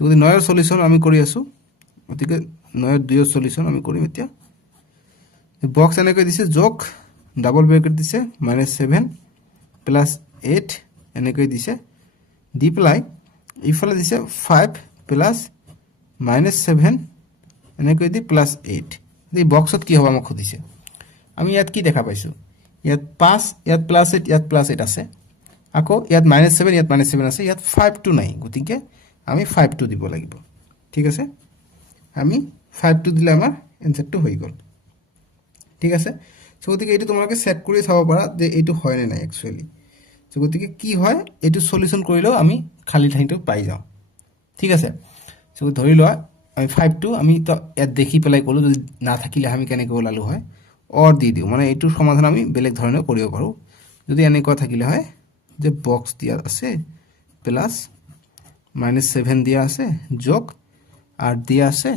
গতিকে 9ৰ চলিউশ্যন আমি কৰি আছোঁ, গতিকে 9ৰ 2ৰ চলিউশ্যন আমি কৰিম এতিয়া। বক্স এনেকৈ দিছে, যোগ ডাবল ব্ৰেকেট দিছে -7 প্লাছ 8 এনেকৈ দিছে, দি পেলাই ইফালে দিছে 5 প্লাছ -7 এনেকৈ দি প্লাছ 8। এই বক্সত কি হ'ব আমাক সুধিছে। আমি ইয়াত কি দেখা পাইছোঁ, ইয়াত 5, ইয়াত প্লাছ 8, ইয়াত প্লাছ 8 আছে, আকৌ ইয়াত -7, ইয়াত -7 আছে, ইয়াত 5টো নাই। গতিকে আমি 5টো দিব লাগিব। ঠিক আছে, আমি 5টো দিলে আমাৰ এনচাৰটো হৈ গ'ল। ঠিক আছে, চ' গতিকে এইটো তোমালোকে চেক কৰি চাব পাৰা যে এইটো হয় নে নাই একচুৱেলি। চ' গতিকে কি হয়, এইটো চলিউশ্যন কৰিলেও আমি খালী ঠাইটো পাই যাওঁ। ঠিক আছে, চ' ধৰি লোৱা আমি 5টো আমি ইয়াত দেখি পেলাই ক'লোঁ, যদি নাথাকিলে আমি কেনেকৈ ওলালোঁ হয়, অৰ দি দিওঁ, মানে এইটোৰ সমাধান আমি বেলেগ ধৰণেও কৰিব পাৰোঁ। যদি এনেকুৱা থাকিলে হয় যে বক্স দিয়া আছে প্লাছ -7 দিয়া আছে, যোগ 8 দিয়া আছে,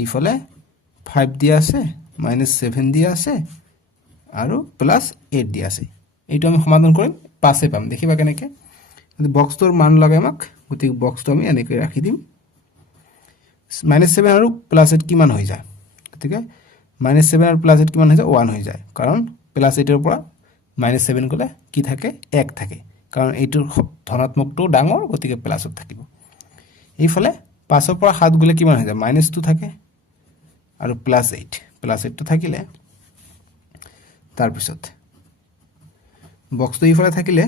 এইফালে 5 দিয়া আছে, -7 দিয়া আছে, আৰু প্লাছ 8 দিয়া আছে। এইটো আমি সমাধান কৰিম, 5 পাম। দেখিবা কেনেকৈ বক্সটোৰ মান লাগে আমাক, গতিকে বক্সটো আমি এনেকৈ ৰাখি দিম। -7 আৰু প্লাছ 8 কিমান হৈ যায়, গতিকে -7 আৰু প্লাছ 8 কিমান হৈ যায়, 1 হৈ যায়। কাৰণ প্লাছ 8ৰ পৰা -7 গ'লে কি থাকে, 1 থাকে, কাৰণ এইটোৰ ধনাত্মকটো ডাঙৰ, গতিকে প্লাছত থাকিব। এইফালে 5ৰ পৰা 7 গ'লে কিমান হৈ যায়, -2 থাকে, আৰু প্লাছ 8টো থাকিলে, তাৰপিছত বক্সটো ইফালে থাকিলে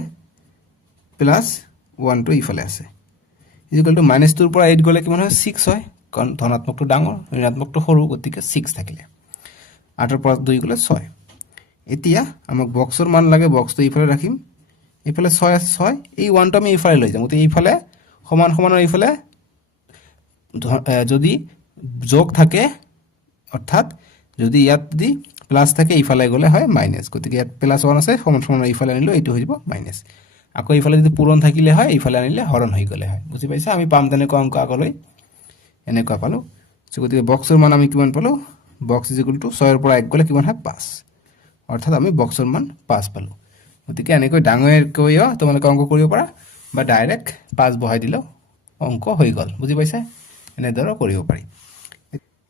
প্লাছ 1টো ইফালে আছে, ইকুৱেল টু -2ৰ পৰা 8 গ'লে কিমান হয়, 6 হয়, কাৰণ ধনাত্মকটো ডাঙৰ, ঋণাত্মকটো সৰু, গতিকে 6 থাকিলে। 8ৰ পৰা 2 গ'লে 6। এতিয়া আমাক বক্সৰ মান লাগে, বক্সটো ইফালে ৰাখিম, এইফালে 6 আছে, 6, এই 1টো আমি ইফালে লৈ যাম। গতিকে এইফালে সমান সমানৰ এইফালে যদি যোগ থাকে, অৰ্থাৎ যদি ইয়াত যদি প্লাছ থাকে, ইফালে গ'লে হয় মাইনাছ। গতিকে ইয়াত প্লাছ 1 আছে, সমান সমানৰ ইফালে আনিলেও এইটো হৈ যাব মাইনাছ। আকৌ ইফালে যদি পূৰণ থাকিলে হয়, ইফালে আনিলে হৰণ হৈ গ'লে হয়। বুজি পাইছা? আমি পাম তেনেকুৱা অংক আগলৈ এনেকুৱা পালোঁ। চ' গতিকে বক্সৰ মান আমি কিমান পালোঁ, বক্স ইজ ইকুৱেল টু 6ৰ পৰা 1 গ'লে কিমান হয়, 5, অৰ্থাৎ আমি বক্সৰ মান 5 পালোঁ। গতিকে এনেকৈ ডাঙৰকৈও তোমালোকে অংক কৰিব পাৰা, বা ডাইৰেক্ট 5 বহাই দিলেও অংক হৈ গ'ল। বুজি পাইছা? এনেদৰে কৰিব পাৰি।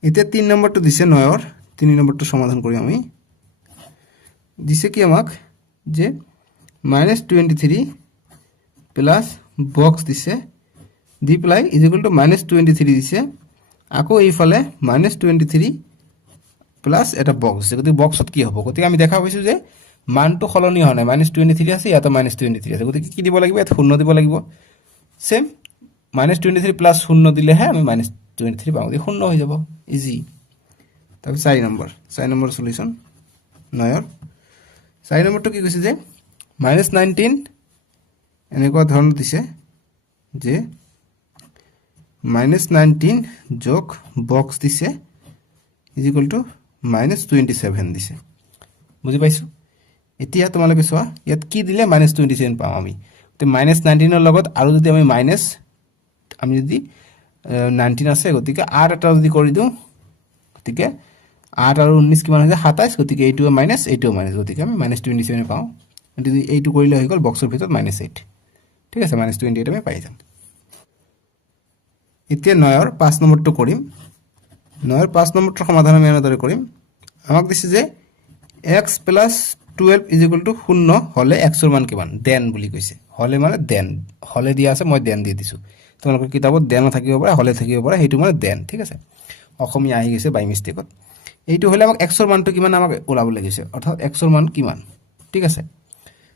এতিয়া 3 নম্বৰটো দিছে 9ৰ, 3 নম্বৰটো সমাধান কৰি আমি দিছে কি আমাক যে -23 প্লাস বক্স দিছে দি পেলাই ইজ ইকুয়াল টু -23 দিছে আকৌ এইফালে -23 প্লাস এটা বক্স আছে গতিকে বক্সত কি হ'ব গতিকে আমি দেখা পাইছো যে মানটো সলনি হোৱা নাই -23 আছে ইয়াতে -23 আছে গতিকে কি দিব লাগিব ইয়াত শূন্য দিব লাগিব সেম -23 প্লাস শূন্য দিলেহে আমি -23 পাওঁ গতিকে শূন্য হৈ যাব ইজি তাৰপিছত 4 নম্বৰ সলিউশন 9 4 নম্বৰটো কি কৈছে যে -19 এনেকুৱা ধৰণৰ দিছে যে -19 যোগ বক্স দিছে ইজ ইকুয়াল টু -27 দিছে বুজি পাইছো এতিয়া তোমালোকে চোৱা ইয়াত কি দিলে -27 পাম আমি তে -19 ৰ লগত আৰু যদি আমি আমি যদি 19 আছে গতিকে 8 এটা যদি কৰি দিও গতিকে 8 আৰু 19 কিমান হৈ যায় 27 গতিকে এইটো মাইনাস এইটো মাইনাস গতিকে আমি -27 পাওঁ যদি এইটো কৰিলে হৈ গল বক্সৰ ভিতৰত -8 ঠিক আছে -28 আমি পাই যাম এতিয়া 9 ৰ 5 নম্বৰটো কৰিম 9 ৰ 5 নম্বৰটো সমাধান আমি এনেদৰে কৰিম আমাক দিছে যে x + 12 = 0 হলে x ৰ মান কিমান দেন বুলি কৈছে হলে মানে দেন হলে দিয়া আছে মই দেন দি দিছো তোমালোকৰ কিতাপত দেন থাকিব পাৰে হলে থাকিব পাৰে হেতু মানে দেন ঠিক আছে অসমীয়া আহি গৈছে বাই মিস্টেকত এইটো হলে আমাক x ৰ মানটো কিমান আমাক ওলাব লাগিছে অৰ্থাৎ x ৰ মান কিমান ঠিক আছে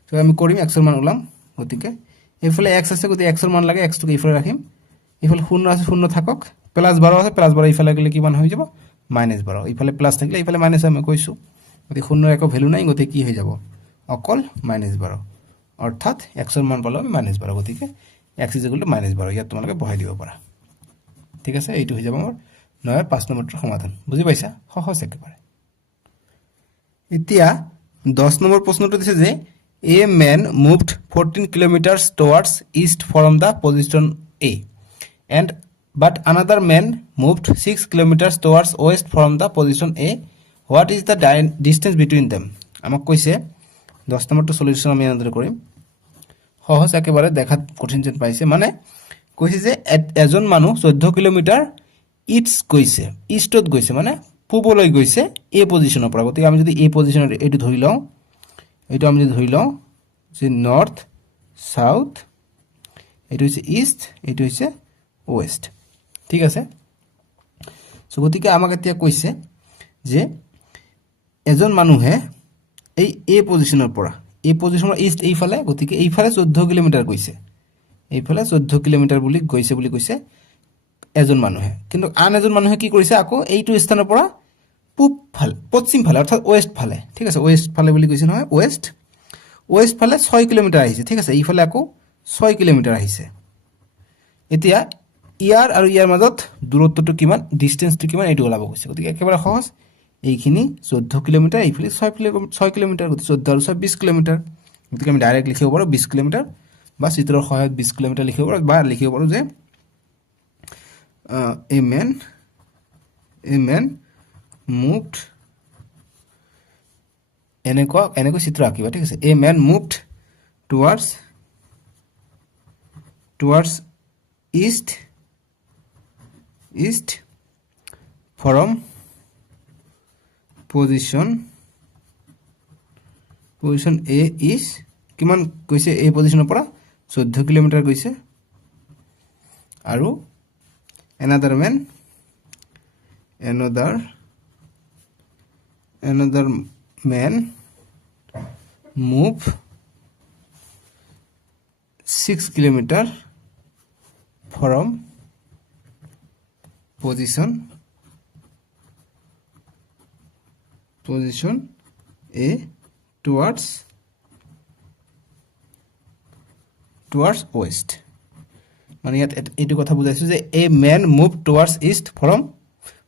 তো আমি কৰিম x ৰ মান ওলাম গতিকে এইফালে x আছে গতিকে x ৰ মান লাগে x টো এইফালে ৰাখিম এইফালে 0 আছে 0 থাকক +12 আছে +12 ইফালে গলে কিমান হৈ যাব -12 ইফালে প্লাস থাকিলে ইফালে মাইনাস আমি কৈছো গতিকে 0 একো ভ্যালু নাই গতিকে কি হৈ যাব অকল -12 অৰ্থাৎ x ৰ মান পালো আমি -12 গতিকে x = -12 ইয়াত তোমালোকে বহাই দিব পাৰা ঠিক আছে এইটো হৈ যাব আমাৰ 9 ৰ 5 নম্বৰটোৰ সমাধান বুজি পাইছা সহজ একেবাৰে এতিয়া 10 নম্বৰ প্ৰশ্নটো দিছে যে a man moved 14 kilometers towards east from the position A and but another man moved 6 kilometers towards west from the position A what is the distance between them আমাক কৈছে 10 নম্বৰটো সলিউশন আমি এনেদৰে কৰিম সহজ একেবাৰে দেখাত কঠিন যেন পাইছে মানে কৈছে যে এজন মানুহ 14 কিলোমিটাৰ ইষ্টত গৈছে মানে পূবলৈ গৈছে এ পজিশনৰ পৰা গতিকে আমি যদি এ পজিশনৰ এটো ধৰি লওঁ এইটো আমি যদি ধৰি লওঁ যে নৰ্থ সাউথ এইটো হৈছে ইষ্ট এইটো হৈছে ওয়েস্ট ঠিক আছে সো গতিকে আমাক এতিয়া কৈছে যে এজন মানুহে এই এ পজিশনৰ পৰা এই পজিশনৰ ইষ্ট এইফালে গতিকে এইফালে 14 কিলোমিটাৰ গৈছে এইফালে 14 কিলোমিটাৰ বুলি গৈছে বুলি কৈছে এজন মানুহে কিন্তু আন এজন মানুহে কি কৰিছে আকৌ এইটো স্থানৰ পৰা পূব ফালে পশ্চিম ফালে অৰ্থাৎ ওয়েস্ট ফালে ঠিক আছে ওয়েস্ট ফালে বুলি কৈছে নহয় ওয়েস্ট ফালে 6 কিলোমিটাৰ আহিছে ঠিক আছে এইফালে আকৌ 6 কিলোমিটাৰ আহিছে এতিয়া ইয়াৰ আৰু ইয়াৰ মাজত দূৰত্বটো কিমান ডিসটেন্সটো কিমান এইটো ওলাব গৈছে গতিকে একেবাৰে সহজ এইখিনি 14 কিলোমিটাৰ এইফালে 6 কিলোমিটাৰ গতিকে 14 আৰু 20 কিলোমিটাৰ গতিকে আমি ডাইৰেক্ট লিখিব পাৰো 20 কিলোমিটাৰ বা চিত্ৰৰ সহায়ত 20 কিলোমিটাৰ লিখিব পাৰো বা লিখিব পাৰো যে a man moved এনেকৈ চিত্ৰ আঁকিবা ঠিক আছে a man moved towards east from position A is কিমান কৈছে এই পজিশনৰ পৰা 14 কিলোমিটাৰ গৈছে আৰু another man move 6 kilometer from position A towards west মানে ইয়াত এইটো কথা বুজাইছো যে a man moved towards east from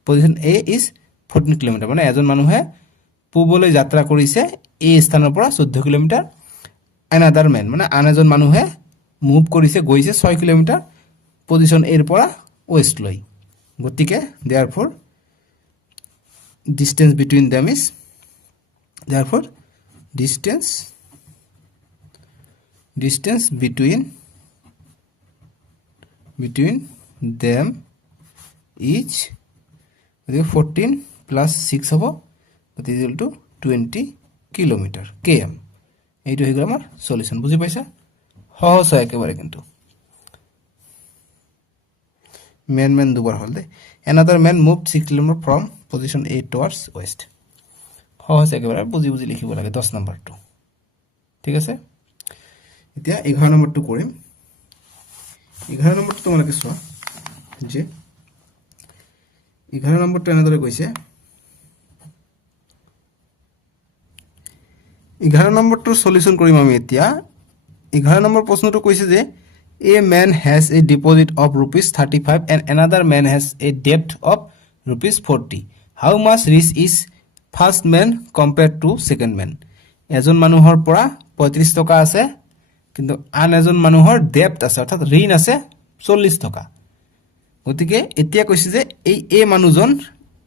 position A is 14 kilometre মানে এজন মানুহে পূবলৈ যাত্ৰা কৰিছে এই স্থানৰ পৰা 14 কিলোমিটাৰ another man মানে আন এজন মানুহে মুভ কৰিছে গৈছে 6 কিলোমিটাৰ পজিশন এৰ পৰা ওয়েস্ট লৈ গতিকে therefore distance between them is distance between them is 14 plus 6 hobo that is equal to 20 kilometer km এইটো হৈ গ'ল আমাৰ সলিউশন বুজি পাইছা সহজ হয় একেবাৰে কিন্তু মেন দুবাৰ হল দে another man moved 6 kilometre from position A towards west সহজ একেবাৰে বুজি বুজি লিখিব লাগে 10 নম্বৰটো ঠিক আছে এতিয়া 11 নম্বৰটো কৰিম 11 নম্বৰটো তোমালোকে চোৱা যে 11 নম্বৰটো এনেদৰে কৈছে 11 নম্বৰটোৰ সলিউশন কৰিম আমি এতিয়া 11 নম্বৰ প্ৰশ্নটো কৈছে যে a man has a deposit of rupees 35 and another man has a debt of rupees 40 how much rich is first man compared to second man এজন মানুহৰ পৰা 35 টকা আছে কিন্তু আন এজন মানুহৰ ডেপ্ট আছে অৰ্থাৎ ঋণ আছে 40 টকা গতিকে এতিয়া কৈছে যে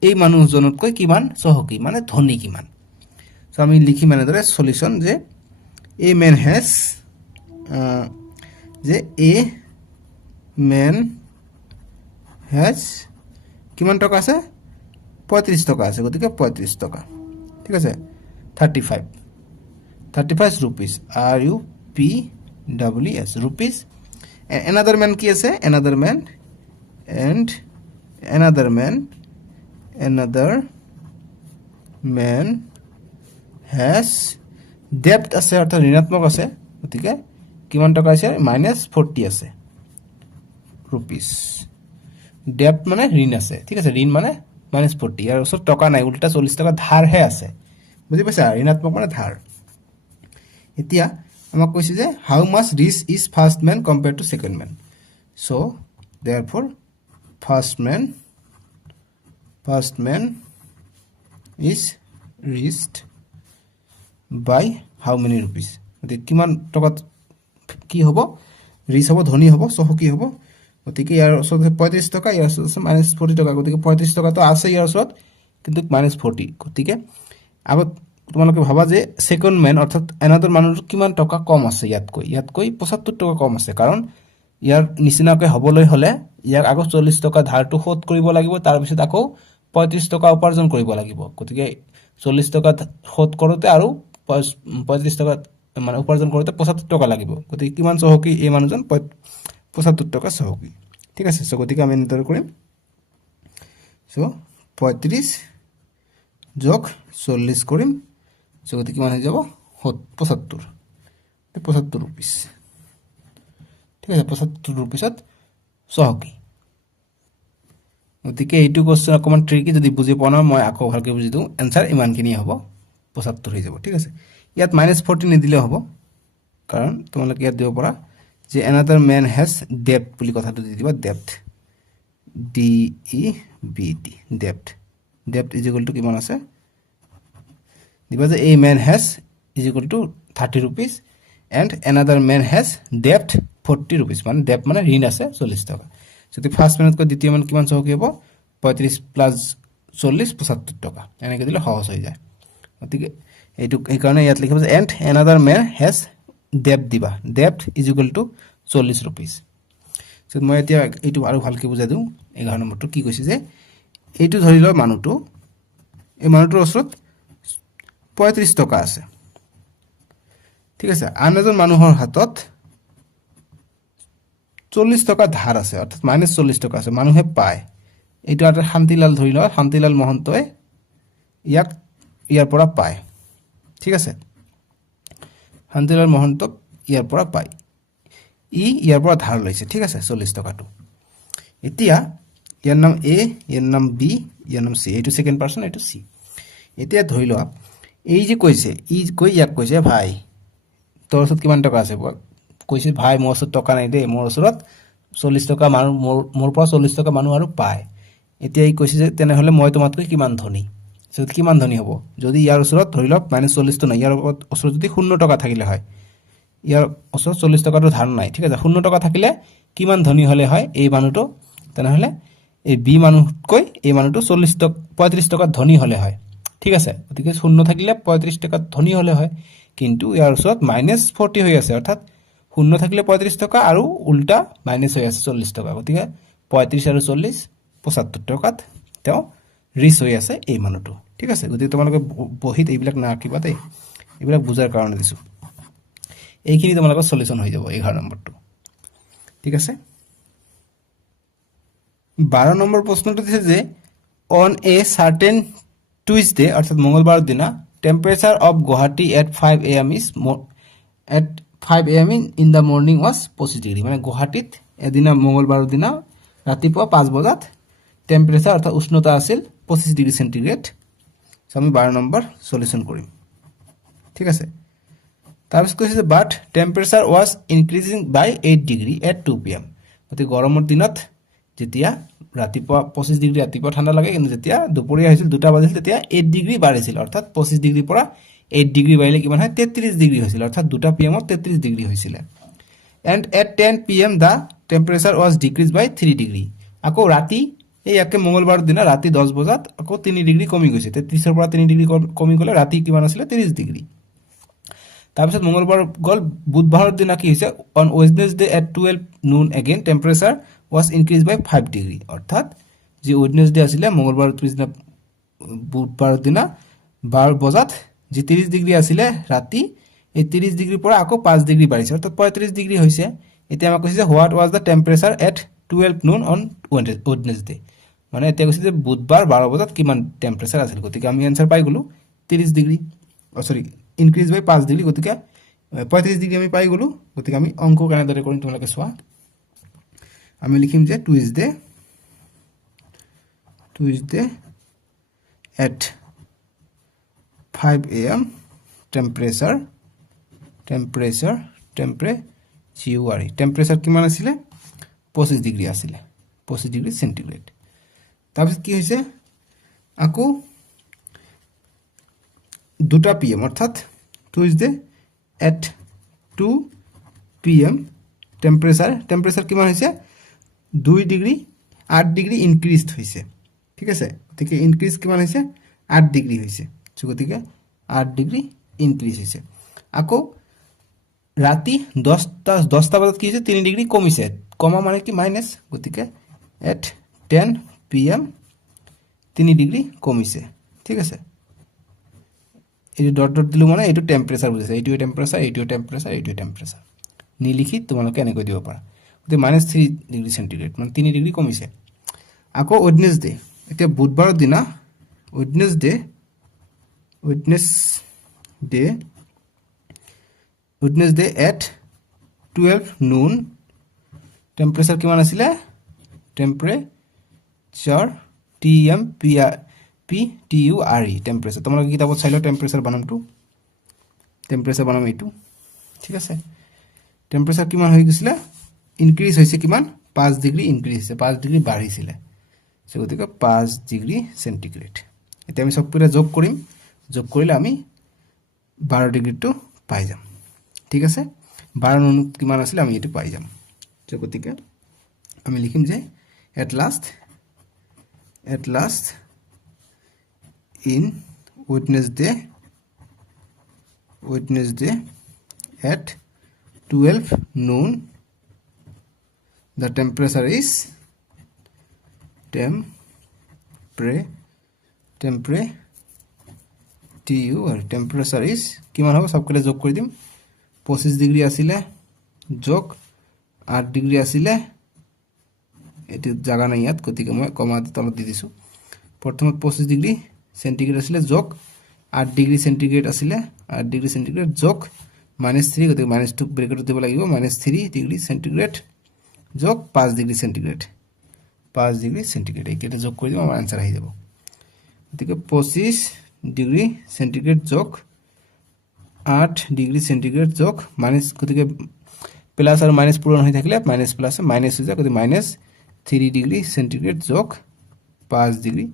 এই মানুহজনতকৈ কিমান চহকী মানে ধনী কিমান সো আমি লিখি মানে ধৰে সলিউশন যে a man has যে a man has কিমান টকা আছে 35 টকা আছে গতিকে 35 টকা ঠিক আছে 35 rupees r u p w s rupees and another man কি আছে another man has debt আছে অর্থাৎ ঋণাত্মক আছে গতিকে কিমান টকা আছে -40 আছে rupees debt মানে ঋণ আছে ঠিক আছে ঋণ মানে -40 আর ওসব টাকা নাই উল্টা 40 টাকা ধার হে আছে বুঝি পাইছা ঋণাত্মক মানে ধার এতিয়া আমাক কৈছে যে how much rich is first man compare to second man so therefore first man is riched by how many rupees গতিকে কিমান টকাত কি হ'ব ৰিচ হ'ব ধনী হ'ব চহকী হ'ব গতিকে ইয়াৰ ওচৰত 35 টকা ইয়াৰ ওচৰত -40 টকা গতিকে 35 টকাটো আছে ইয়াৰ ওচৰত কিন্তু -40 গতিকে আগত তোমালোকে ভাবা যে সেকেন্ড ম্যান অৰ্থাৎ এনাদাৰ মানুহৰ কিমান টকা কম আছে ইয়াতকৈ 75 টকা কম আছে কাৰণ ইয়াৰ নিচিনাকৈ হ'বলৈ হলে ইয়াক আগত 40 টকা ধাৰটো শোধ কৰিব লাগিব তাৰ পিছত আকৌ 35 টকা উপাৰ্জন কৰিব লাগিব গতিকে 40 টকা শোধ কৰোতে আৰু 35 টকা মানে উপাৰ্জন কৰোতে 75 টকা লাগিব গতিকে কিমান চহকী এই মানুহজন 75 টকা চহকী ঠিক আছে সো গতিকে আমি নিৰ্ধাৰণ কৰিম সো 35 যোগ 40 কৰিম সো গতিকে কিমান হৈ যাব 75 ৰুপিস ঠিক আছে 75 ৰুপিসত চহকী গতিকে এইটো কোশ্চেন অকমান ট্ৰিকি যদি বুজি পোৱা নাই মই আকৌ ভালকৈ বুজি দিওঁ এনসাৰ ইমানখিনি হ'ব 75 হৈ যাব ঠিক আছে ইয়াত -40 নিদিলে হ'ব কাৰণ তোমালোকে ইয়াত দিব পৰা যে another man has debt বুলি কথাটো দি দিবা debt d e b t debt is equal to কিমান আছে দিবা যে a man has is equal to 30 rupees and another man has debt 40 rupees মানে debt মানে ঋণ আছে 40 টকা যদি ফার্স্ট ম্যানত কো দ্বিতীয় মান কিমান চহকী হ'ব 35 প্লাস 40 75 টকা এনেকৈ দিলে সহজ হৈ যায় গতিকে এইটো এই কাৰণে ইয়াত লিখিব যে and another man has debt দিবা debt is equal to 40 rupees so মই এতিয়া এইটো আৰু ভালকৈ বুজাই দিওঁ 11 নম্বৰটো কি কৈছে যে এইটো ধৰি লও মানুহটো এই মানুহটোৰ ওচৰত 35 টকা আছে ঠিক আছে আন এজন মানুহৰ হাতত 40 টকা ধাৰ আছে অৰ্থাৎ -40 টকা আছে মানুহে পায় এইটো এটা শান্তিলাল ধৰি লও শান্তিলাল মহন্তই ইয়াৰ পৰা পায় ঠিক আছে শান্তিলাল মহন্তক ইয়াৰ পৰা পায় ইয়াৰ পৰা ধাৰ লৈছে ঠিক আছে 40 টকাটো এতিয়া ইয়াৰ নাম এ ইয়াৰ নাম বি ইয়াৰ নাম সি এইটো সেকেন্ড পাৰসন এইটো সি এতিয়া ধৰি লও এই যে কৈছে ইয়াক কৈছে ভাই তোৰ ওচৰত কিমান টকা আছে কৈছে ভাই মোৰ ওচৰত টকা নাই দে মোৰ ওচৰত 40 টকা মানুহ মোৰ পৰা 40 টকা মানুহ আৰু পায় এতিয়া এই কৈছে যে তেনেহলে মই তোমাতকৈ কিমান ধনী যদি কিমান ধনী হ'ব যদি ইয়াৰ ওচৰত ধৰি লওক -40 তো নাই ইয়াৰ ওচৰত যদি 0 টকা থাকিলে হয় ইয়াৰ ওচৰত 40 টকাটো ধাৰ নাই ঠিক আছে 0 টকা থাকিলে কিমান ধনী হলে হয় এই মানুহটো তেনেহলে এই বি মানুহতকৈ এই মানুহটো 35 টকা ধনী হলে হয় ঠিক আছে গতিকে 0 থাকিলে 35 টকা ধনী হলে হয় কিন্তু ইয়াৰ ওচৰত -40 হৈ আছে অৰ্থাৎ 0 থাকিলে 35 টকা আৰু উল্টা মাইনাস হৈ আছে 40 টকা গতিকে 35 আৰু 40 75 টকাত তেও ৰিচ হৈ আছে এই মানুহটো ঠিক আছে গতিকে তোমালোকে বহিত এইবিলাক না কিবা দেই এইবিলাক বুজাৰ কাৰণে দিছো এইখিনি তোমালোকৰ সলিউশন হৈ যাব 11 নম্বৰটো ঠিক আছে 12 নম্বৰ প্ৰশ্নটো দিছে যে অন এ সাৰ্টেন টুইসডে অৰ্থাৎ মঙ্গলবাৰ দিনা temperature of Guwahati at 5 am is at 5 am in the morning was 25 degree মানে গুৱাহাটীত এদিনা মঙ্গলবাৰৰ দিনা ৰাতিপুৱা 5 বজাত টেম্পাৰেচাৰ অৰ্থাৎ উষ্ণতা আছিল 25 ডিগ্ৰী সেন্টিগ্ৰেড সো আমি 12 নম্বৰ সলিউশন কৰিম ঠিক আছে তাৰপিছত কৈছে যে but temperature was increasing by 8 degree at 2 pm অতি গৰমৰ দিনত যেতিয়া ৰাতিপুৱা 25 ডিগ্ৰী ৰাতিপুৱা ঠাণ্ডা লাগে কিন্তু যেতিয়া দুপৰীয়া হৈছিল 2টা বাজিল তেতিয়া 8 ডিগ্ৰী বাঢ়িছিল অৰ্থাৎ 25 ডিগ্ৰী পৰা 8 ডিগ্ৰী বাঢ়িলে কিমান হয় 33 ডিগ্ৰী হৈছিল অৰ্থাৎ 2টা pm ত 33 ডিগ্ৰী হৈছিল and at 10 pm the temperature was decreased by 3 degree আকৌ ৰাতি এই একে মঙ্গলবাৰৰ দিনা ৰাতি 10 বজাত আকৌ 3 ডিগ্ৰী কমি গৈছে 33 ৰ পৰা 3 ডিগ্ৰী কমি গলে ৰাতি কিমান আছিল 30 ডিগ্ৰী তাৰপিছত মঙ্গলবাৰ গল বুধবাৰৰ দিনা কি হৈছে on Wednesday at 12 noon again temperature was increased by 5 degree অর্থাৎ যে ওয়েডনেসডে আছিল মঙ্গলবার পিছদিনা বুধবাৰৰ দিনা 12 বজাত যে 30 ডিগ্ৰী আছিল ৰাতি এই 30 ডিগ্ৰীৰ পৰা আকৌ 5 ডিগ্ৰী বাঢ়িছে অৰ্থাৎ 35 ডিগ্ৰী হৈছে এতিয়া আমাক কৈছে what was the temperature at 12 noon on Wednesday মানে এতিয়া কৈছে যে বুধবাৰ 12 বজাত কিমান টেম্পাৰেচাৰ আছিল গতিকে আমি आंसर পাই গলো 30 ডিগ্ৰী সৰি ইনক্ৰিজ বাই 5 ডিগ্ৰী গতিকে 35 ডিগ্ৰী আমি পাই গলো গতিকে আমি অংক কেনেদৰে কৰিম তোমালোকে চোৱা আমি লিখিম যে Tuesday at 5 am temperature কিমান আছিল 25 ডিগ্ৰী আছিল 25 ডিগ্ৰী সেন্টিগ্ৰেড তাৰপিছত কি হৈছে আকৌ 2টা pm অৰ্থাৎ Tuesday at 2 pm টেম্পাৰেচাৰ কিমান হৈছে 2 ডিগ্ৰী 8 ডিগ্ৰী ইনক্ৰিজড হৈছে ঠিক আছে গতিকে ইনক্ৰিজ কিমান হৈছে 8 ডিগ্ৰী হৈছে গতিকে 8 ডিগ্ৰী ইনক্ৰিজ হৈছে আকৌ ৰাতি 10টা বজাত কি হৈছে 3 ডিগ্ৰী কমিছে কমা মানে কি মাইনাস গতিকে at 10 pm 3 ডিগ্ৰী কমিছে ঠিক আছে এই ডট দিলু মানে এইটো টেম্পাৰেচাৰ বুঝাইছে এইটো টেম্পাৰেচাৰ নিলিখি তোমালোকে এনেকৈ দিব পাৰা গতিকে -3 ডিগ্ৰী সেন্টিগ্ৰেড মানে 3 ডিগ্ৰী কমিছে আকৌ ওয়েডনেসডে এতিয়া বুধবাৰৰ দিনা ওয়েডনেসডে at 12 noon টেম্পারেচার কিমান আছিল টেম্পারেচার TMPTURE টেম্পারেচার তোমালোকে কিতাপত চাইলো টেম্পারেচার বানাম এইটো ঠিক আছে টেম্পারেচার কিমান হৈ গৈছিল ইনক্রিজ হৈছে কিমান 5 ডিগ্ৰী ইনক্ৰিজ হৈছে 5 ডিগ্ৰী বাঢ়িছিল সো গতিকে 5 ডিগ্ৰী সেন্টিগ্ৰেড এতিয়া আমি সবপুৰা যোগ কৰিলে আমি 12 ডিগ্ৰীটো পাই যাম ঠিক আছে 12 নুন কিমান আছিল আমি এটো পাই যাম সো গতিকে আমি লিখিম যে at last in Wednesday at 12 noon the temperature is temperature is কিমান হ'ব সবকলে যোগ কৰি দিম 25 ডিগ্ৰী আছিল যোগ 8 ডিগ্ৰী আছিল এটো জায়গা নাই ইয়াত গতিকে মই কমা তলত দি দিছো প্ৰথমত 25 ডিগ্ৰী সেন্টিগ্ৰেড আছিল যোগ 8 ডিগ্ৰী সেন্টিগ্ৰেড আছিল 8 ডিগ্ৰী সেন্টিগ্ৰেড যোগ -3 গতিকে -2 ব্ৰেকেট দিব লাগিব -3 ডিগ্ৰী সেন্টিগ্ৰেড যোগ 5 ডিগ্ৰী সেন্টিগ্ৰেড এইকেইটা যোগ কৰি দিম আমাৰ आंसर আহি যাব গতিকে 25 ডিগ্ৰী সেন্টিগ্ৰেড যোগ 8 ডিগ্ৰী সেন্টিগ্ৰেড যোগ মাইনাস গতিকে প্লাস আৰু মাইনাস পূৰণ হৈ থাকিলে মাইনাস প্লাস মাইনাস হৈ যায় গতিকে -3 ডিগ্ৰী সেন্টিগ্ৰেড যোগ 5 ডিগ্ৰী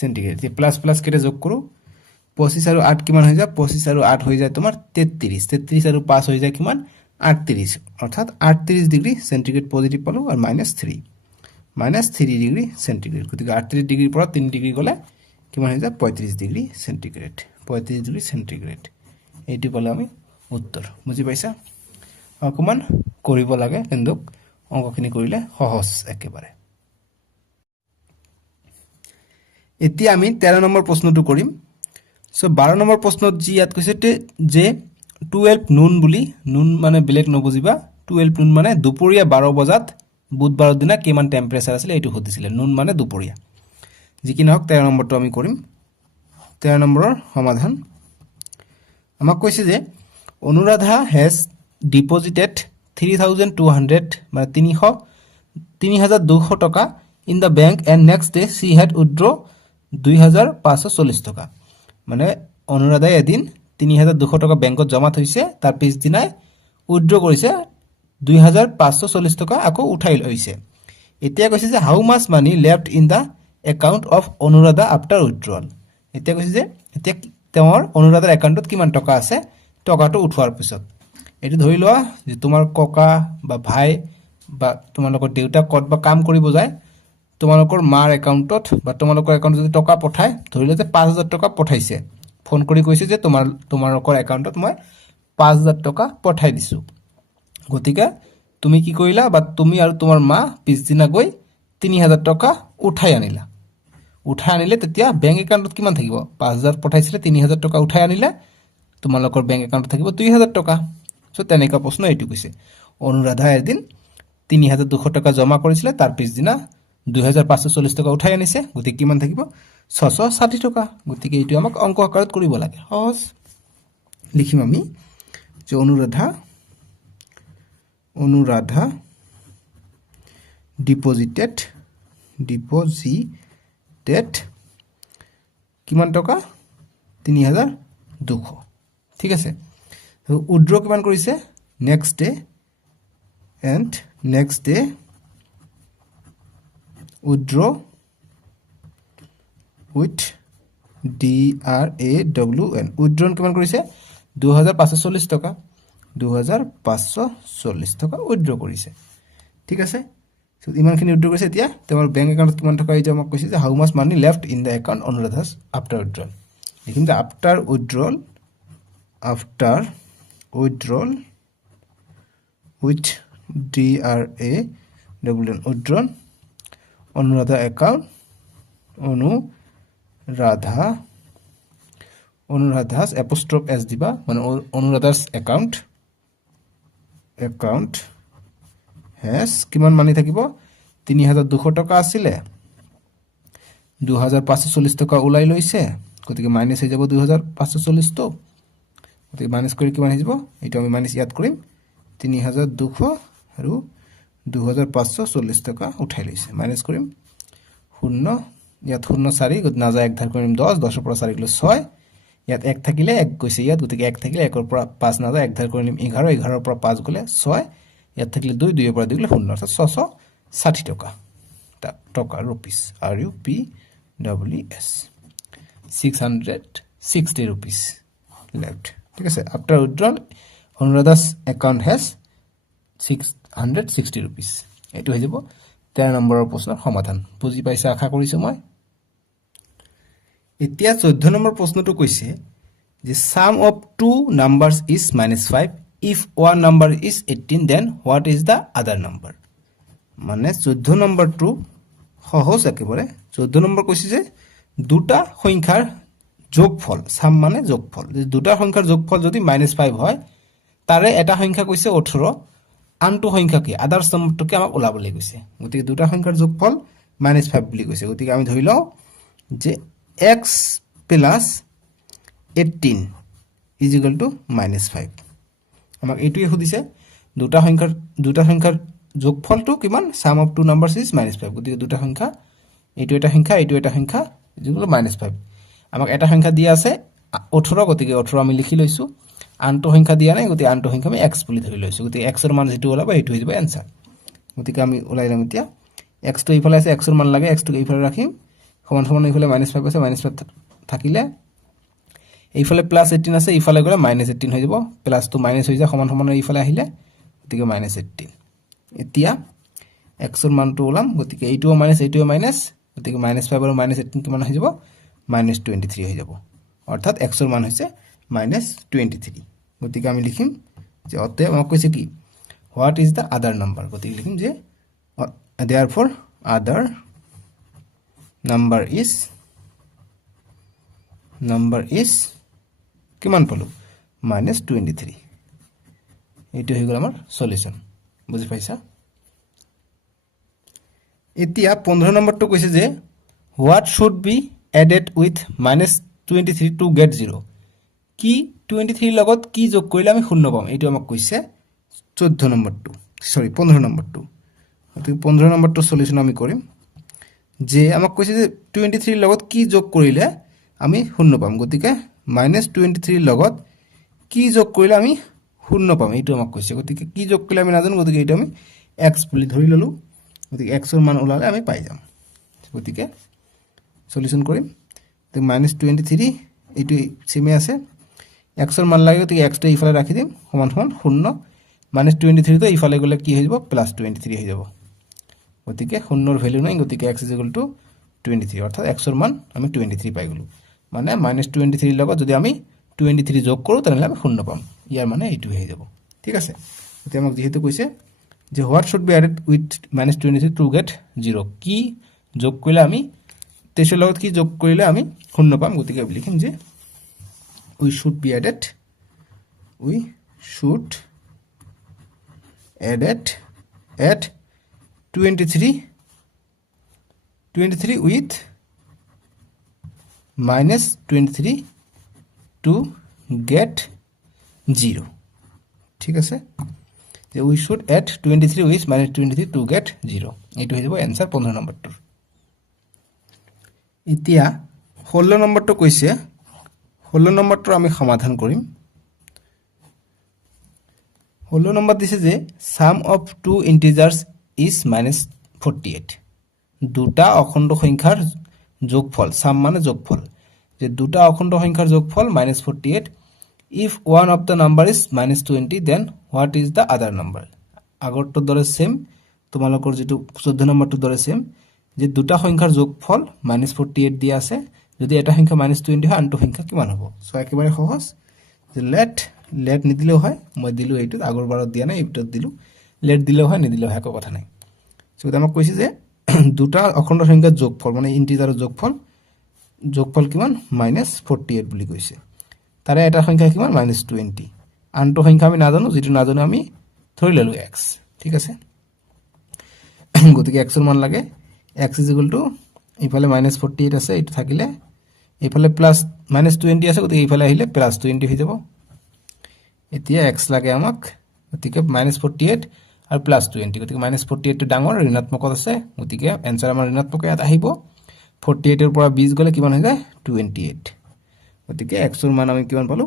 সেন্টিগ্ৰেড যে প্লাস প্লাস কেটে যোগ কৰো 25 আৰু 8 কিমান হৈ যায় 25 আৰু 8 হৈ যায় তোমাৰ 33 আৰু 5 হৈ যায় কিমান 38 অৰ্থাৎ 38 ডিগ্ৰী সেন্টিগ্ৰেড পজিটিভ পালো আৰু -3 ডিগ্ৰী সেন্টিগ্ৰেড গতিকে 38 ডিগ্ৰীৰ পৰা 3 ডিগ্ৰী গলে কিমান হৈ যায় 35 ডিগ্ৰী সেন্টিগ্ৰেড এইটো পালে আমি উত্তৰ বুজি পাইছা অকমান কৰিব লাগে কিন্তু অংকখিনি কৰিলে সহজ একেবাৰে এতিয়া আমি 13 নম্বৰ প্ৰশ্নটো কৰিম সো 12 নম্বৰ প্ৰশ্নত জি ইয়াত কৈছে যে 12 নুন বুলি নুন মানে বেলেগ নবুজিবা 12 নুন মানে দুপৰীয়া 12 বজাত বুধবাৰৰ দিনা কিমান টেম্পাৰেচাৰ আছিল এইটো সুধিছিলে নুন মানে দুপৰীয়া যি কি নহওক 13 নম্বৰটো আমি কৰিম 13 নম্বৰৰ সমাধান আমাক কৈছে যে অনুৰাধা হেজ ডিপজিটেড 3200 মানে 3200 টকা in the bank and next day she had withdraw 2540 টকা মানে অনুৰাধাই এদিন 3200 টকা বেংকত জমা থৈছে তাৰ পিছদিনাই উইথড্ৰ কৰিছে 2540 টকা আকৌ উঠাই লৈছে এতিয়া কৈছে যে how much money left in the account of Anuradha after withdrawal এতিয়া কৈছে যে এতিয়া তেওঁৰ অনুৰাধাৰ একাউণ্টত কিমান টকা আছে টকাটো উঠোৱাৰ পিছত এইটো ধৰি লোৱা যে তোমাৰ ককা বা ভাই বা তোমালোকৰ দেউতা ক'ত বা কাম কৰিব যায় তোমালোকৰ মাৰ একাউণ্টত বা তোমালোকৰ একাউণ্টত যদি টকা পঠায় ধৰি লোৱা যে 5000 টকা পঠাইছে ফোন কৰি কৈছে যে তোমালোকৰ একাউণ্টত মই 5000 টকা পঠাই দিছোঁ গতিকে তুমি কি কৰিলা বা তুমি আৰু তোমাৰ মা পিছদিনা গৈ 3000 টকা উঠাই আনিলা উঠাই আনিলে তেতিয়া বেংক একাউণ্টত কিমান থাকিব 5000 পঠাইছিলে 3000 টকা উঠাই আনিলে তোমালোকৰ বেংক একাউণ্টত থাকিব 2000 টকা সো তেনেকুৱা প্ৰশ্ন এইটো কৈছে অনুৰাধা এদিন 3200 টকা জমা কৰিছিলে তাৰ পিছদিনা 2540 টকা উঠাই আনিছে গতিকে কিমান থাকিব 660 টকা গতিকে এইটো আমাক অংক আকাৰত কৰিব লাগে সহজ লিখিম আমি যে অনুৰাধা ডিপজিটেড কিমান টকা 3200 ঠিক আছে উইথড্ৰ কিমান কৰিছে next day withdraw with DRAWN উইথড্ৰন কিমান কৰিছে 2540 টকা 2540 টকা উইথড্ৰ কৰিছে ঠিক আছে সো ইমানখিনি উইথড্ৰ কৰিছে এতিয়া তেওঁৰ বেংক একাউণ্টত কিমান টকা এই যে আমাক কৈছে যে how much money left in the account Anuradha's after withdrawal লিখিম যে after withdrawal with DRAWN withdrawn Anuradha account Anuradha's apostrophe s দিবা মানে অনুৰাধাস একাউণ্ট হেজ কিমান মানি থাকিব 3200 টকা আছিলে 2540 টকা ওলাই লৈছে গতিকে মাইনাছ হৈ যাব 2540 তো গতিকে মাইনাছ কৰি কিমান হৈ যাব এইটো আমি মাইনাছ ইয়াত কৰিম 3200 আৰু 2540 টকা উঠাই লৈছে মাইনাছ কৰিম 0 ইয়াত 0 4 নাযায় এক ধাৰ কৰিম 10 10 পৰা 4 গ'লে 6 ইয়াত 1 থাকিলে 1 গৈছে ইয়াত গতিকে 1 থাকিলে 1 পৰা 5 নাযায় এক ধাৰ কৰিম 11 11 পৰা 5 গ'লে 6 ইয়াত থাকিলে 2 2 পৰা 2 গ'লে 0 অৰ্থাৎ 660 টকা ৰুপিস RUPWS 660 rupees left ঠিক আছে after withdrawal Anuradha's account has 660 rupees এইটো হৈ যাব 13 নম্বৰৰ প্ৰশ্নৰ সমাধান বুজি পাইছা আশা কৰিছো মই এতিয়া 14 নম্বৰ প্ৰশ্নটো কৈছে যে sum of two numbers is -5 if one number is 18 then what is the other number মানে 14 নম্বৰটো সহজ একেবাৰে 14 নম্বৰ কৈছে যে দুটা সংখ্যাৰ যোগফল সাম মানে যোগফল যে দুটা সংখ্যাৰ যোগফল যদি -5 হয় তাৰে এটা সংখ্যা কৈছে 18 আনটো সংখ্যা কি আদাৰ নম্বৰটোকে আমাক ওলাবলৈ কৈছে গতিকে দুটা সংখ্যাৰ যোগফল -5 বুলি কৈছে গতিকে আমি ধৰি লওঁ যে x + 18 = -5 আমাক এইটোৱে সুধিছে দুটা সংখ্যাৰ যোগফলটো কিমান sum of two numbers is -5 গতিকে দুটা সংখ্যা এইটো এটা সংখ্যা যেগুলো -5 আমাক এটা সংখ্যা দিয়া আছে 18 গতিকে 18 আমি লিখি লৈছো আনটো সংখ্যা দিয়া নাই গতিকে আনটো সংখ্যা আমি x বুলি ধৰি লৈছো গতিকে x এর মান যেটো ওলাব এইটো হৈ যাব आंसर গতিকে আমি ওলাইলাম এতিয়া x টো ইফালে আছে x এর মান লাগে x টো ইফালে ৰাখিম সমান সমান ইফালে -5 আছে -5 থাকিলে এইফালে +18 আছে ইফালে গলে -18 হৈ যাব প্লাস তো মাইনাস হৈ যায় সমান সমান ইফালে আহিলে গতিকে -18 এতিয়া x এর মানটো ওলাম গতিকে এইটোও মাইনাস এইটোও মাইনাস গতিকে -5 আৰু -18 কিমান হৈ যাব -23 হৈ যাব অৰ্থাৎ x এর মান হৈছে -23 গতিকে আমি লিখিম যে অতএব আমাক কৈছে কি what is the other number গতিকে লিখিম যে therefore other number is কিমান পালো মাইনাছ 23 এইটো হৈ গ'ল আমাৰ সলিউশন বুজি পাইছা এতিয়া 15 নম্বৰটো কৈছে যে what should be added with minus 23 to get 0 কি 23 লগত কি যোগ কৰিলে আমি শূন্য পাম এইটো আমাক কৈছে 14 নম্বৰটো সৰি 15 নম্বৰটো তো 15 নম্বৰটো সলিউশন আমি কৰিম যে আমাক কৈছে যে 23 লগত কি যোগ কৰিলে আমি শূন্য পাম গতিকে -23 লগত কি যোগ কৰিলে আমি শূন্য পাম এইটো আমাক কৈছে গতিকে কি যোগ কৰিলে আমি নাজানো গতিকে এইটো আমি x বুলি ধৰি ললো গতিকে x ৰ মান ওলালে আমি পাই যাম গতিকে সলিউশন কৰিম তো -23 এইটো সিমে আছে x ৰ মান লাগে গতিকে x টো ইফালে ৰাখি দিম সমান সমান 0 -23 তো ইফালে গলে কি হৈ যাব +23 হৈ যাব গতিকে 0 ৰ ভ্যালু নাই গতিকে x = 23 অৰ্থাৎ x ৰ মান আমি 23 পাই গলো মানে -23 লগত যদি আমি 23 যোগ কৰো তেনলে আমি 0 পাম ইয়াৰ মানে এইটো হৈ যাব ঠিক আছে এতিয়া আমাক যেহেতু কৈছে যে what should be added with -23 to get 0 কি যোগ কৰিলে আমি 23 লগত কি যোগ কৰিলে আমি 0 পাম গতিকে আমি লিখিম যে we should added at 23 with -23 to get 0 ঠিক আছে যে we should add 23 with -23 to get 0 এইটো হৈ যাব आंसर 15 নম্বৰটো এতিয়া 16 নম্বৰটো কৈছে 16 নম্বৰটো আমি সমাধান কৰিম 16 নম্বৰ দিছে যে sum of two integers is -48 দুটা অখণ্ড সংখ্যাৰ যোগফল সাম মানে যোগফল যে দুটা অখণ্ড সংখ্যাৰ যোগফল -48 if one of the number is -20 then what is the other number আগৰটো দৰে সেম তোমালোকৰ যেটো 14 নম্বৰটো দৰে সেম যে দুটা সংখ্যাৰ যোগফল -48 দিয়া আছে যদি এটা সংখ্যা -20 হয় আনটো সংখ্যা কিমান হ'ব সো একেবাৰে সহজ যে লেট নিদিলেও হয় মই দিলো এইটো আগৰ বাৰত দিয়া নাই এইটো দিলো লেট দিলেও হয় নিদিলেও হয় একো কথা নাই সো আমাক কৈছে যে দুটা অখণ্ড সংখ্যাৰ যোগফল মানে ইন্টিজাৰৰ যোগফল কিমান -48 বুলি কৈছে তাৰে এটা সংখ্যা কিমান -20 আনটো সংখ্যা আমি নাজানো যেটো নাজানো আমি ধৰি ললো x ঠিক আছে গতিকে x ৰ মান লাগে x = ইফালে -48 আছে এটো থাকিলে ইফালে -20 আছে গতিকে ইফালে আহিলে +20 হৈ যাব এতিয়া x লাগে আমাক গতিকে -48 আৰু +20 গতিকে -48 টো ডাঙৰ ঋণাত্মকত আছে গতিকে आंसर আমাৰ ঋণাত্মক ইয়াত আহিব 48 ৰ পৰা 20 গলে কিমান হৈ যায় 28 গতিকে x ৰ মান আমি কিমান পালো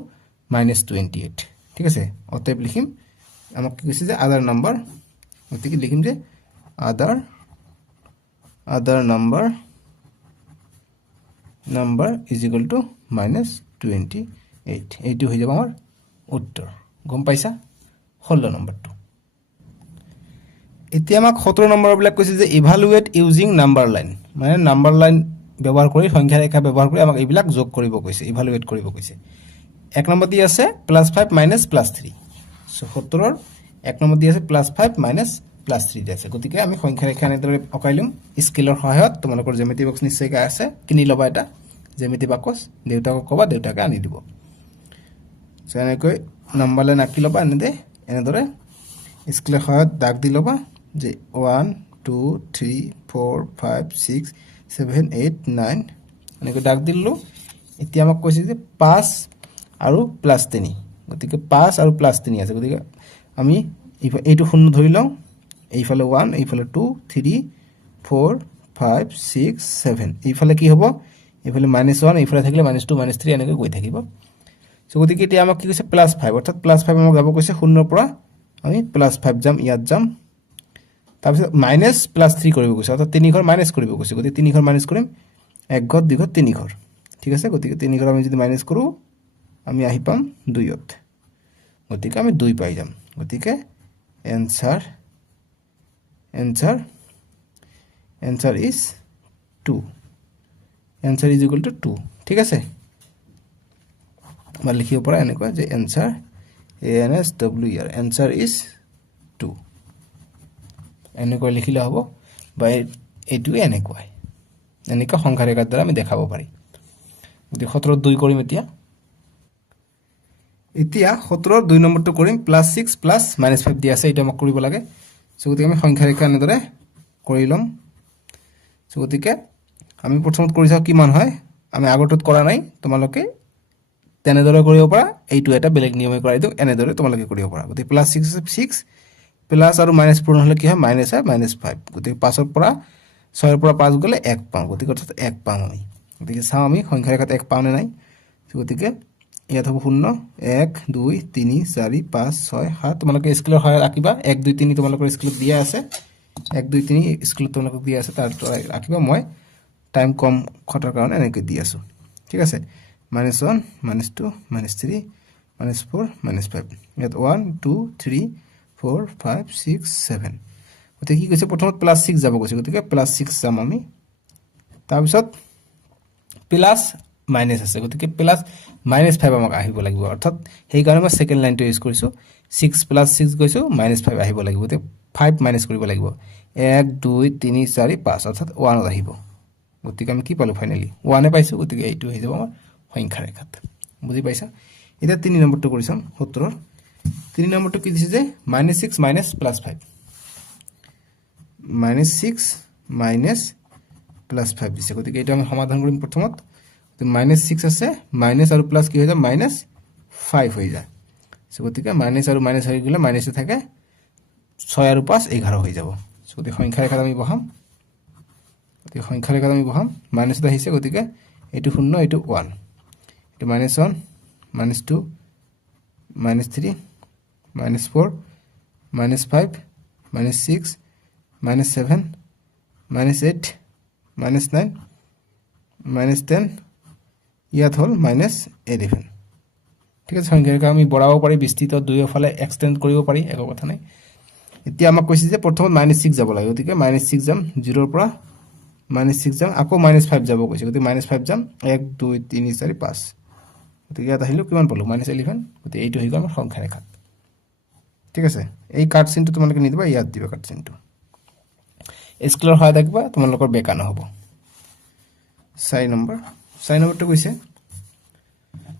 -28 ঠিক আছে অতএব লিখিম আমাক কি কৈছে যে আদাৰ নাম্বাৰ গতিকে লিখিম যে আদাৰ নাম্বাৰ is equal to -28 এইটো হৈ যাব আমাৰ উত্তৰ গম পাইছা 16 নম্বৰটো এতিয়া আমাক 17 নম্বৰ বিলাক কৈছে যে ইভালুৱেট ইউজিং নাম্বাৰ লাইন মানে নাম্বাৰ লাইন ব্যৱহাৰ কৰি সংখ্যা ৰেখা ব্যৱহাৰ কৰি আমাক এইবিলাক যোগ কৰিব কৈছে ইভালুৱেট কৰিব কৈছে এক নম্বৰ দি আছে +5 -+3 সো 17 ৰ এক নম্বৰ দি আছে +5 -+3 দি আছে গতিকে আমি সংখ্যা ৰেখা এনেদৰে অকাইলম স্কেলৰ সহায়ত তোমালোকৰ জ্যামিতি বক্স নিশ্চয় আছে কিনি লবা এটা জ্যামিতি বাক্স দেউতাকক কবা দেউতাকে আনি দিব সো এনেকৈ নাম্বাৰ লাইন আঁকি লবা এনেদৰে স্কেলৰ সহায়ত দাগ দি লবা যে 1 2 3 4 5 6 7 8 9 এনেকৈ দাগ দিললো এতিয়া আমাক কৈছে যে 5 আৰু +3 গতিকে 5 আৰু +3 আছে গতিকে আমি এইটো শূন্য ধৰি লওঁ এইফালে 1 এইফালে 2 3 4 5 6 7 এইফালে কি হ'ব এইফালে -1 এইফালে থাকিলে -2 -3 এনেকৈ গৈ থাকিব সো গতিকে এতিয়া আমাক কি কৈছে +5 অৰ্থাৎ +5 আমাক যাব কৈছে শূন্যৰ পৰা আমি +5 যাম ইয়াত যাম তাৰপিছত -+3 কৰিব কৈছে অৰ্থাৎ 3 ঘৰ মাইনাস কৰিব কৈছে গতিকে 3 ঘৰ মাইনাস কৰিম 1 ঘৰ 2 ঘৰ 3 ঘৰ ঠিক আছে গতিকে 3 ঘৰ আমি যদি মাইনাস কৰো আমি আহি পাম 2 ত গতিকে আমি 2 পাই যাম গতিকে answer is 2 answer is equal to 2 ঠিক আছে আমাৰ লিখিব পৰা এনেকুৱা যে answer answer is 2 এনেকৈ লিখিলে হ'ব বা এইটো এনেকুৱা সংখ্যা ৰেখাৰ দ্বাৰা আমি দেখাব পাৰি গতিকে 17 2 কৰিম এতিয়া এতিয়া 17 2 নম্বৰটো কৰিম +6 + -5 দিয়া আছে এটা আমাক কৰিব লাগে সো গতিকে আমি সংখ্যা ৰেখা এনেদৰে কৰি লম সো গতিকে আমি প্ৰথমত কৰি চাও কিমান হয় আমি আগৰটোত কৰা নাই তোমালোকে তেনেদৰে কৰিব পাৰা এইটো এটা বেলেগ নিয়মে কৰাই দিও এনেদৰে তোমালোকে কৰিব পাৰা গতিকে +6 আছে 6 প্লাস আৰু মাইনাস পূৰণ হলে কি হয় মাইনাস হয় -5 গতিকে 5 ৰ পৰা 6 ৰ পৰা 5 গলে 1 পাম গতিকে অৰ্থাৎ 1 পাম আমি গতিকে চাও আমি সংখ্যা ৰেখাত 1 পাম নে নাই গতিকে ইয়াত হ'ব 0 1 2 3 4 5 6 7 তোমালোকে স্কেলৰ সহায়ত আঁকিবা 1 2 3 তোমালোকৰ স্কেলত দিয়া আছে 1 2 3 স্কেলত তোমালোকক দিয়া আছে তাৰ আঁকিবা মই টাইম কম খটাৰ কাৰণে এনেকৈ দি আছো ঠিক আছে -1 -2 -3 -4 -5 ইয়াত 1 2 3 4 5 6 7 গতিকে কি কৈছে প্ৰথমত +6 যাব কৈছে গতিকে +6 যাম আমি তাৰপিছত প্লাস মাইনাস আছে গতিকে প্লাস -5 আমাক আহিব লাগিব অৰ্থাৎ সেই কাৰণে মই সেকেন্ড লাইনটো ইউজ কৰিছো 6 + 6 গৈছো -5 আহিব লাগিব গতিকে 5 মাইনাস কৰিব লাগিব 1 2 3 4 5 অৰ্থাৎ 1 আহিব গতিকে আমি কি পালো ফাইনালি 1 এ পাইছো গতিকে এইটো হৈ যাব আমাৰ সংখ্যা ৰেখাত বুজি পাইছা এটা 3 নম্বৰটো কৰিছাম 17 ৰ 3 নম্বৰটো কি দিছে যে -6 - +5 -6 - +5 দিছে গতিকে এটা আমি সমাধান কৰিম প্ৰথমত তো -6 আছে মাইনাস আৰু প্লাস কি হৈ যায় -5 হৈ যায় সো গতিকে মাইনাস আৰু মাইনাস হৈ গলে মাইনাসে থাকে 6 আৰু 5 11 হৈ যাব সো গতিকে সংখ্যা ৰেখাত আমি বহাম গতিকে সংখ্যা ৰেখাত আমি বহাম মাইনাস আহিছে গতিকে এটো 0 এটো 1 এটো -1 -2 -3 -4 -5 -6 -7 -8 -9 -10 ইয়াত হল -11 ঠিক আছে সংখ্যা ৰেখা আমি বঢ়াব পাৰি বিস্তৃত দুয়োফালে এক্সটেন্ড কৰিব পাৰি একো কথা নাই এতিয়া আমাক কৈছে যে প্ৰথমত -6 যাব লাগে গতিকে -6 যাম 0 ৰ পৰা -6 যাম আকৌ -5 যাব কৈছে গতিকে -5 যাম 1 2 3 4 5 গতিকে ইয়াত আহিলো কিমান পালো -11 গতিকে এইটো হৈ গ'ল আমাৰ সংখ্যা ৰেখা ঠিক আছে এই কাট চিনটো তোমালোকে নিদিবা ইয়াত দিবা কাট চিনটো স্কেলৰ সহায়ত আঁকিবা তোমালোকৰ বেকা নহব 4 নম্বৰটো কৈছে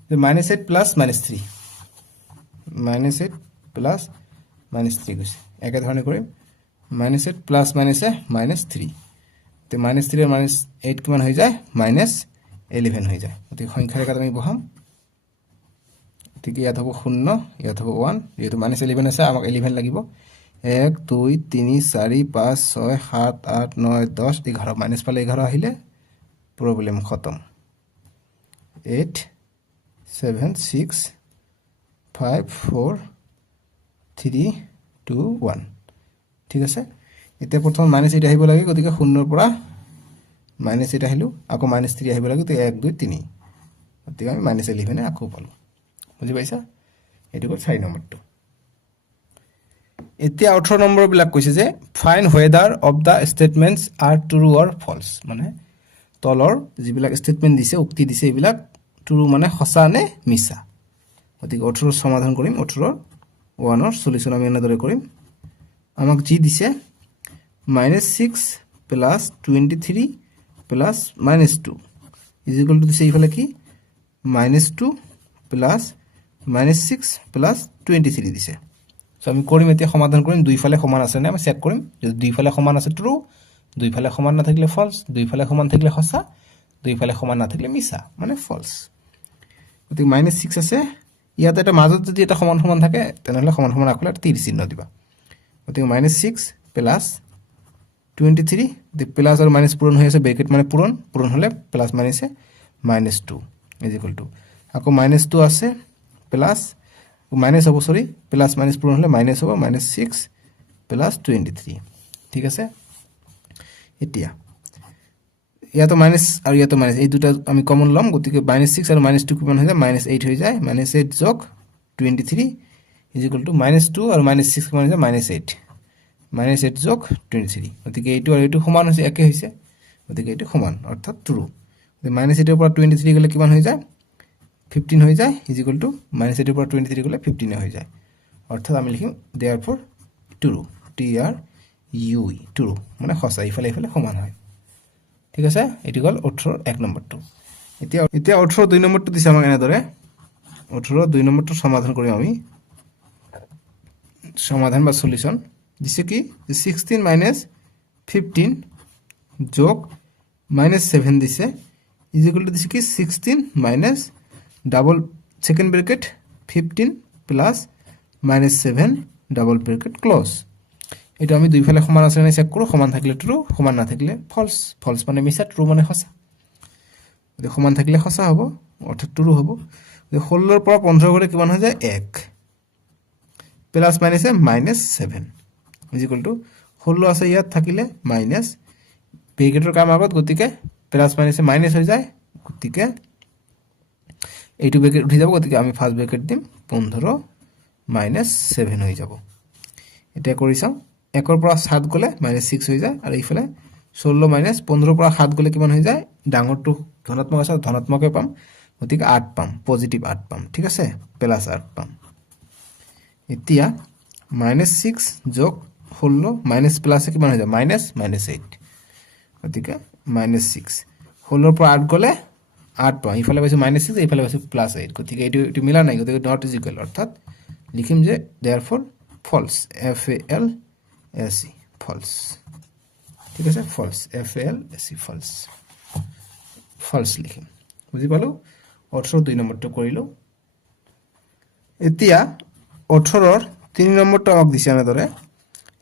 যে -8 + -3 -8 + -3 কৈছে একে ধৰণে কৰিম -8 + -3 তে -3 আৰু -8 কিমান হৈ যায় -11 হৈ যায় গতিকে সংখ্যা ৰেখাত আমি বহাম ঠিক ইয়াত হ'ব 0 ইয়াত হ'ব 1 যেহেতু -11 আছে আমাক 11 লাগিব 1 2 3 4 5 6 7 8 9 10 11 মাইনাস পালে 11 আহিলে প্রবলেম খতম 8 7 6 5 4 3 2 1 ঠিক আছে এতিয়া প্ৰথম -8 আহিব লাগে গতিকে 0 ৰ পৰা -8 আহিলো আকৌ -3 আহিব লাগে তো 1 2 3 গতিকে আমি -11 এ আকৌ পালো বুজি পাইছা এটো কল 4 নম্বৰটো এতিয়া 18 নম্বৰ বিলাক কৈছে যে find whether of the statements are true or false মানে তলৰ যিবিলাক স্টেটমেন্ট দিছে উক্তি দিছে এইবিলাক ট্ৰু মানে সঁচা নে মিছা গতিকে 18 সমাধান কৰিম 18 1 ৰ সলিউশন আমি এনেদৰে কৰিম আমাক যি দিছে -6 + 23 + -2 = দিছে ইফালে কি -2 + -6 + 23 দিছে সো আমি কৰিম এতিয়া সমাধান কৰিম দুইফালে সমান আছে না আমি চেক কৰিম যদি দুইফালে সমান আছে ট্ৰু দুইফালে সমান না থাকিলে ফলস দুইফালে সমান থাকিলে সঁচা দুইফালে সমান না থাকিলে মিছা মানে ফলস গতিকে -6 আছে ইয়াত এটা মাজত যদি এটা সমান সমান থাকে তেনেহলে সমান সমান আকলে তীৰ চিহ্ন দিবা গতিকে -6 + 23 দি প্লাস আৰু মাইনাস পূৰণ হৈ আছে ব্ৰেকেট মানে পূৰণ হলে প্লাস মাইনাসে -2 = আকৌ -2 আছে প্লাস মাইনাস হ'ব সৰি প্লাস মাইনাস পূৰণ হলে মাইনাস হ'ব -6 + 23 ঠিক আছে এতিয়া ইয়াতো মাইনাস আৰু ইয়াতো মাইনাস এই দুটা আমি কমন লম গতিকে -6 আৰু -2 কিমান হৈ যায় -8 হৈ যায় -8 যোগ 23 = -2 আৰু -6 কিমান হৈ যায় -8 -8 যোগ 23 গতিকে এইটো আৰু এইটো সমান হৈছে একে হৈছে গতিকে এইটো সমান অৰ্থাৎ ট্ৰু -8 ৰ পৰা 23 গলে কিমান হৈ যায় 15 হৈ যায় = -8 ৰ পৰা 23 গলে 15 হৈ যায় অৰ্থাৎ আমি লিখিম therefore true true মানে সঁচা ইফালে ইফালে সমান হয় ঠিক আছে এটি গল 18 এক নম্বৰটো এতিয়া 18 দুই নম্বৰটো দিছে আমাক এনেদৰে 18 2 নম্বৰটো সমাধান কৰিম আমি সমাধান বা সলিউশন দিছে কি 16 মাইনাস 15 যোগ মাইনাস 7 দিছে ইজ ইকুয়াল টু দিছে কি 16 minus double second bracket 15 plus minus 7 double bracket close এটা আমি দুই ফালে সমান আছে না চেক কৰো সমান থাকিলে ট্ৰু সমান না থাকিলে ফলস ফলস মানে মিছা ট্ৰু মানে সঁচা যদি সমান থাকিলে সঁচা হ'ব অৰ্থাৎ ট্ৰু হ'ব যদি 16 ৰ পৰা 15 গলে কিমান হৈ যায় 1 plus minus minus 7 is equal to 16 আছে ইয়াত থাকিলে মাইনাস ব্ৰ্যাকেটৰ কাম আগত গতিকে প্লাস মাইনাস মাইনাস হৈ যায় গতিকে এইটো ব্র্যাকেট উঠি যাব গতিকে আমি ফার্স্ট ব্র্যাকেট দিম 15 মাইনাস 7 হৈ যাব এটা কৰি চাও 1 ৰ পৰা 7 গলে মাইনাস 6 হৈ যায় আৰু ইফালে 16 মাইনাস 15 ৰ পৰা 7 গলে কিমান হৈ যায় ডাঙৰটো ধনাত্মক আছে ধনাত্মকে পাম গতিকে 8 পাম পজিটিভ 8 পাম ঠিক আছে প্লাস 8 পাম এতিয়া মাইনাস 6 যোগ 16 মাইনাস প্লাস কিমান হৈ যায় মাইনাস মাইনাস 8 গতিকে মাইনাস 6 16 ৰ পৰা 8 গলে 8 পাম ইফালে পাইছো মাইনাস 6 ইফালে পাইছো প্লাস 8 গতিকে এইটো মিলা নাই গতিকে নট ইজ ইকুয়াল অৰ্থাৎ লিখিম যে देयरफॉर ফলস FALSE ফলস ঠিক আছে ফলস FALSE ফলস ফলস লিখিম বুজি পালো 18 2 নম্বৰটো কৰিলো এতিয়া 18 ৰ 3 নম্বৰটো আমাক দিছে এনেদৰে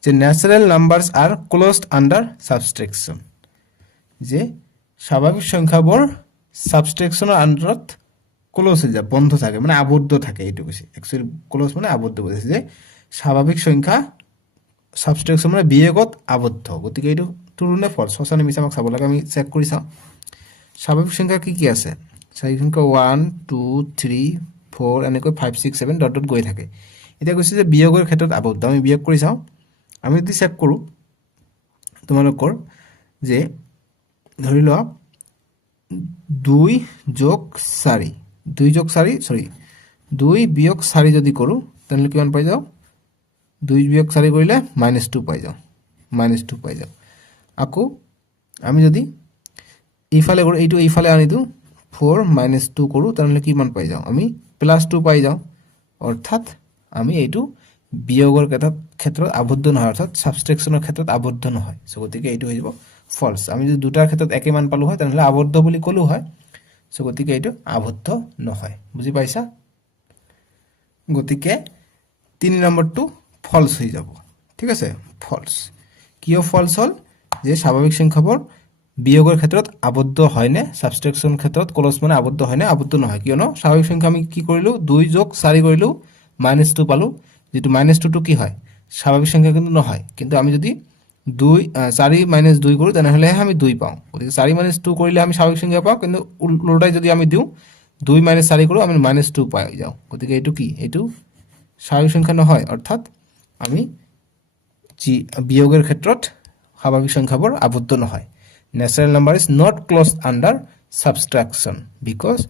যে ন্যাচাৰাল নাম্বাৰস আৰ ক্লোজড আন্ডাৰ সাবট্ৰাকশন যে স্বাভাবিক সংখ্যাবোৰ সাবট্ৰাকশনৰ আন্ডাৰত ক্লোজ হৈ যায় বন্ধ থাকে মানে আবদ্ধ থাকে এইটো কৈছে একচুয়ালি ক্লোজ মানে আবদ্ধ বুজাইছে যে স্বাভাবিক সংখ্যা সাবট্রাকশন মানে বিয়োগত আবদ্ধ গতিকে এইটো ট্ৰু নে ফলস সঁচা নে মিছা আমাক চাব লাগে আমি চেক কৰি চাও স্বাভাবিক সংখ্যা কি কি আছে স্বাভাবিক সংখ্যা 1 2 3 4 এনেকৈ 5 6 7 ডট ডট গৈ থাকে এটা কৈছে যে বিয়োগৰ ক্ষেত্ৰত আবদ্ধ আমি বিয়োগ কৰি চাও আমি যদি চেক কৰো তোমালোকৰ যে ধৰি লোৱা 2 যোগ 4 2 যোগ 4 সৰি 2 বিয়োগ 4 যদি কৰো তাহলে কিমান পাই যাও 2 বিয়োগ 4 কৰিলে -2 পাই যাও -2 পাই যাও আকৌ আমি যদি ইফালে কৰো এইটো ইফালে আনি দিও 4 -2 কৰো তাহলে কিমান পাই যাও আমি +2 পাই যাও অৰ্থাৎ আমি এইটো বিয়োগৰ ক্ষেত্ৰত আবদ্ধ নহয় অৰ্থাৎ সাবট্ৰাকশনৰ ক্ষেত্ৰত আবদ্ধ নহয় সো গতিকে এইটো হৈ যাব ফলস আমি যদি দুটাৰ ক্ষেত্ৰত একে মান পালো হয় তাহলে আবদ্ধ বুলি কলো হয় সো গতিকে এইটো আবদ্ধ নহয় বুজি পাইছা গতিকে 3 নম্বৰটো ফলস হৈ যাব ঠিক আছে ফলস কিয় ফলস হল যে স্বাভাৱিক সংখ্যাবোৰ বিয়োগৰ ক্ষেত্ৰত আবদ্ধ হয় নে সাবট্ৰাকশন ক্ষেত্ৰত ক্লোজ মানে আবদ্ধ হয় নে আবদ্ধ নহয় কিয়নো স্বাভাৱিক সংখ্যা আমি কি কৰিলো 2 যোগ 4 কৰিলো -2 পালো যেটো -2 টো কি হয় স্বাভাৱিক সংখ্যা কিন্তু নহয় কিন্তু আমি যদি 4 - 2 কৰো তেনেহলে আমি 2 পাও গতিকে 4 - 2 কৰিলে আমি স্বাভাৱিক সংখ্যা পাও কিন্তু উল্টাই যদি আমি দিও 2 - 4 কৰো আমি -2 পাই যাও গতিকে এইটো কি এইটো স্বাভাৱিক সংখ্যা নহয় অৰ্থাৎ আমি বিয়োগৰ ক্ষেত্ৰত স্বাভাৱিক সংখ্যাবোৰ আবদ্ধ নহয় natural number is not closed under subtraction because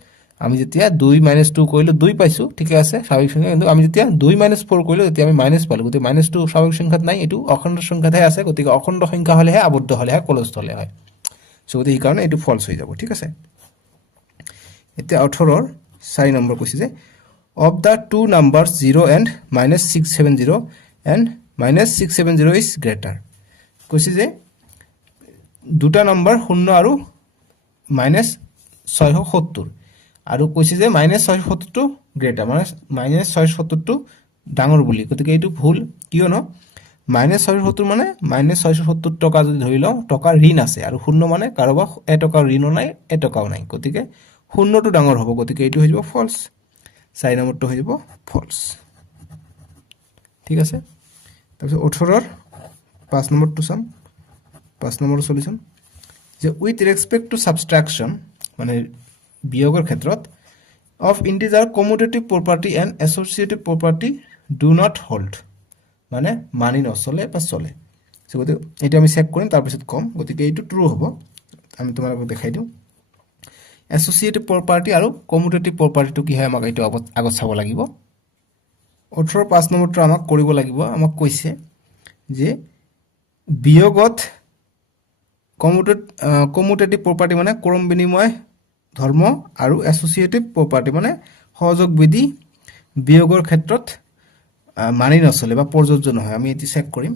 আমি যেতিয়া 2 - 2 কৰিলো 2 পাইছো ঠিক আছে স্বাভাৱিক সংখ্যা কিন্তু আমি যেতিয়া 2 - 4 কৰিলো তেতিয়া আমি মাইনাস পালো গতিকে -2 স্বাভাৱিক সংখ্যাত নাই এটো অখণ্ড সংখ্যাতে আছে গতিকে অখণ্ড সংখ্যা হলেহে আবদ্ধ হলেহে ক্লোজড হলে হয় সো গতিকে এই কাৰণে এটো ফলস হৈ যাব ঠিক আছে এতিয়া 18 ৰ 4 নম্বৰ কৈছে যে of the two numbers 0 and -670 and -670 is greater কৈছে যে দুটা নম্বৰ 0 আৰু -670 আৰু কৈছে যে -670 টো গ্ৰেটাৰ মানে -670 টো ডাঙৰ বুলি গতিকে এইটো ভুল কিয়নো -670 মানে -670 টকা যদি ধৰি লও টকা ঋণ আছে আৰু 0 মানে কাৰোবা এটকা ঋণও নাই এটকাও নাই গতিকে 0 টো ডাঙৰ হ'ব গতিকে এইটো হৈ যাব ফলস 4 নম্বৰটো হৈ যাব ফলস ঠিক আছে তাৰপিছত 18 ৰ 5 নম্বৰটো চাম 5 নম্বৰ সলিউশন যে উইথ ৰেসপেক্ট টু সাবট্ৰাকশন মানে বিয়োগৰ ক্ষেত্ৰত of integer commutative property and associative property do not hold মানে মানি নচলে বা চলে সো গতিকে এটা আমি চেক কৰিম তাৰ পিছত কম গতিকে এইটো ট্ৰু হ'ব আমি তোমালোকক দেখাই দিম associative property আৰু commutative property টো কি হয় আমাক এইটো আগত চাব লাগিব 18 5 নম্বৰটো আমাক কৰিব লাগিব আমাক কৈছে যে বিয়োগত commutative property মানে ক্ৰম বিনিময় ধৰ্ম আৰু associative property মানে সহযোগ বিধি বিয়োগৰ ক্ষেত্ৰত মানি নচলে বা প্ৰযোজ্য নহয় আমি এটি চেক কৰিম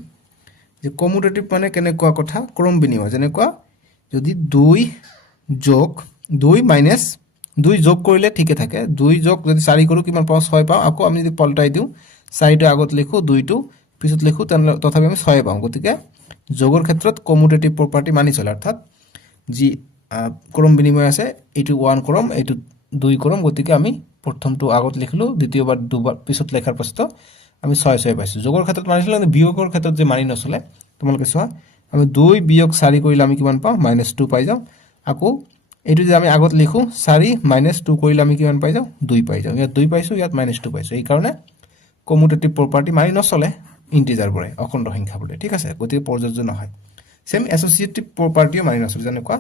যে কমিউটেটিভ মানে কেনেকুৱা কথা ক্ৰম বিনিময় যেনেকুৱা যদি 2 যোগ 2 মাইনাস 2 যোগ কৰিলে ঠিকে থাকে 2 যোগ যদি 4 কৰো কিমান পাও 6 পাও আকৌ আমি যদি পলটাই দিও 4 টো আগত লিখো 2 টো পিছত লিখো তথাপি আমি 6 পাও গতিকে যোগৰ ক্ষেত্ৰত কমিউটেটিভ প্ৰপাৰ্টি মানি চলে অৰ্থাৎ যি ক্ৰম বিনিময় আছে এটো 1 ক্ৰম এটো 2 ক্ৰম গতিকে আমি প্ৰথমটো আগত লিখলো দ্বিতীয়বাৰ দুবাৰ পিছত লেখাৰ পাছত আমি 6 পাইছো যোগৰ ক্ষেত্ৰত মানি চলে বিয়োগৰ ক্ষেত্ৰত যে মানি নচলে তোমালোকে চোৱা আমি 2 বিয়োগ 4 কৰিলে আমি কিমান পাও -2 পাই যাও আকৌ এটো যে আমি আগত লিখো 4 -2 কৰিলে আমি কিমান পাই যাও 2 পাই যাও ইয়াত 2 পাইছো ইয়াত -2 পাইছো এই কাৰণে কমিউটেটিভ প্ৰপাৰ্টি মানি নচলে ইন্টিজাৰ বৰে অখণ্ড সংখ্যা বলে ঠিক আছে গতিকে প্ৰযোজ্য নহয় সেম এসোসিয়েটিভ প্ৰপাৰ্টিও মানি নচলে যেনেকুৱা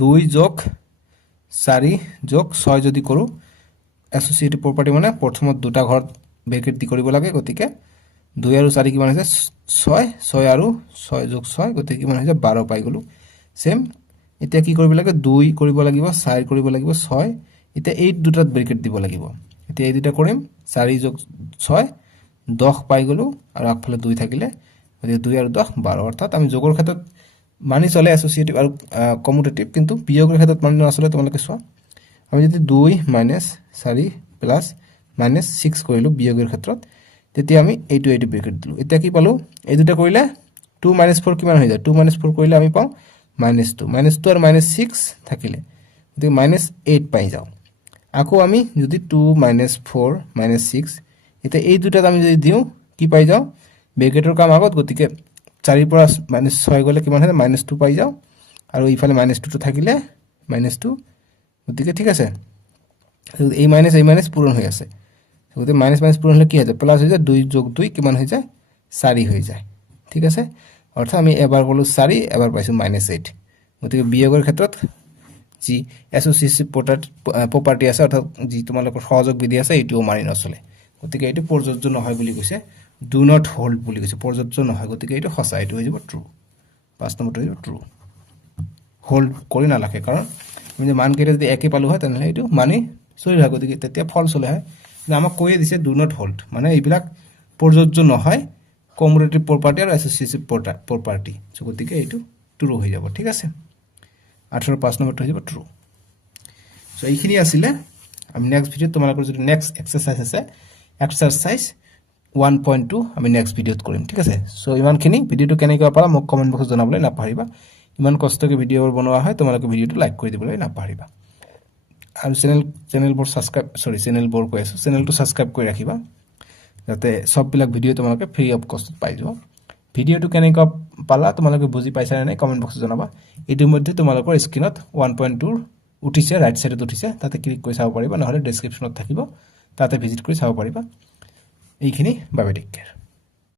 2 যোগ 4 যোগ 6 যদি কৰো এসোসিয়েটিভ প্ৰপাৰ্টি মানে প্ৰথমত দুটা ঘৰত ব্ৰেকেট দি কৰিব লাগে গতিকে 2 আৰু 4 কিমান হৈছে 6 আৰু 6 যোগ 6 গতিকে কিমান হৈছে 12 পাই গলো সেম এতিয়া কি কৰিব লাগে 2 কৰিব লাগিব 4 কৰিব লাগিব 6 এতিয়া 8 দুটাত ব্ৰেকেট দিব লাগিব এতিয়া এই দুটা কৰিম 4 যোগ 6 10 পাই গলো আৰু আগফালে 2 থাকিলে গতিকে 2 আৰু 10 12 অৰ্থাৎ আমি যোগৰ ক্ষেত্ৰত মানি চলে এসোসিয়েটিভ আৰু কমিউটেটিভ কিন্তু বিয়োগৰ ক্ষেত্ৰত মানি নচলে তোমালোকে চোৱা আমি যদি 2 - 4 + -6 কৰিলো বিয়োগৰ ক্ষেত্ৰত তেতিয়া আমি এইটো ব্ৰেকেট দিলো এতিয়া কি পালো এই দুটা কৰিলে 2 - 4 কিমান হৈ যায় 2 - 4 কৰিলে আমি পাও -2 -2 আৰু -6 থাকিলে গতিকে -8 পাই যাও আকৌ আমি যদি 2 - 4 -6 এতিয়া এই দুটাত আমি যদি দিও কি পাই যাও ব্ৰেকেটৰ কাম আগত গতিকে 4 পৰা -6 গলে কিমান হয় -2 পাই যাও আৰু ইফালে -2 টো থাকিলে -2 গতিকে ঠিক আছে এই মাইনাস পূৰণ হৈ আছে গতিকে মাইনাস পূৰণ হলে কি হয় প্লাস হৈ যায় 2 যোগ 2 কিমান হৈ যায় 4 হৈ যায় ঠিক আছে অৰ্থাৎ আমি এবাৰ কলো 4 এবাৰ পাইছো -8 গতিকে বিয়োগৰ ক্ষেত্ৰত যি এসোসিয়েটিভ প্ৰপাৰ্টি আছে অৰ্থাৎ যি তোমালোকৰ সহযোগ বিধি আছে এটোও মানি নচলে গতিকে এটো প্ৰযোজ্য নহয় বুলি কৈছে ডু নট হোল্ড বুলি কৈছে প্ৰযোজ্য নহয় গতিকে এটো সঁচা এটো হৈ যাব ট্ৰু 5 নম্বৰটো হৈ যাব ট্ৰু হোল্ড কৰি নালাগে কাৰণ আমি যে মান কেইটা যদি একে পালো হয় তেনহলে এটো মানি চলি হয় গতিকে তেতিয়া ফলছ হলে হয় কিন্তু আমাক কৈয়ে দিছে ডু নট হোল্ড মানে এইবিলাক প্ৰযোজ্য নহয় কমিউটেটিভ প্ৰপাৰ্টি আৰু এসোসিয়েটিভ প্ৰপাৰ্টি গতিকে এটো ট্ৰু হৈ যাব ঠিক আছে 18 নম্বৰটো হৈ যাব ট্ৰু সো এইখিনি আছিল আমি নেক্সট ভিডিওত তোমালোকৰ যদি নেক্সট এক্সাৰসাইজ আছে এক্সাৰসাইজ 1.2 আমি নেক্সট ভিডিওত কৰিম ঠিক আছে সো ইমানখিনি ভিডিওটো কেনেকৈ পালা মোক কমেন্ট বক্সত জনাবলৈ নাপাহৰিবা ইমান কষ্টকে ভিডিও বনোৱা হয় তোমালোকে ভিডিওটো লাইক কৰি দিবলৈ নাপাহৰিবা আৰু চেনেলবোৰ চেনেলটো সাবস্ক্ৰাইব কৰি ৰাখিবা যাতে সববিলাক ভিডিও তোমালোকে ফ্ৰী অফ কষ্টত পাই যোৱা ভিডিওটো কেনেকৈ পালা তোমালোকে বুজি পাইছা নে কমেন্ট বক্সত জনাবা এটোৰ মধ্যে তোমালোকৰ স্ক্ৰিনত 1.2 উঠিছে ৰাইট সাইডত উঠিছে তাতে ক্লিক কৰি চাব পাৰিবা নহলে ডেসক্ৰিপচনত থাকিব তাতে ভিজিট কৰি চাব পাৰিবা এইখিনি বাবে টেক কেয়াৰ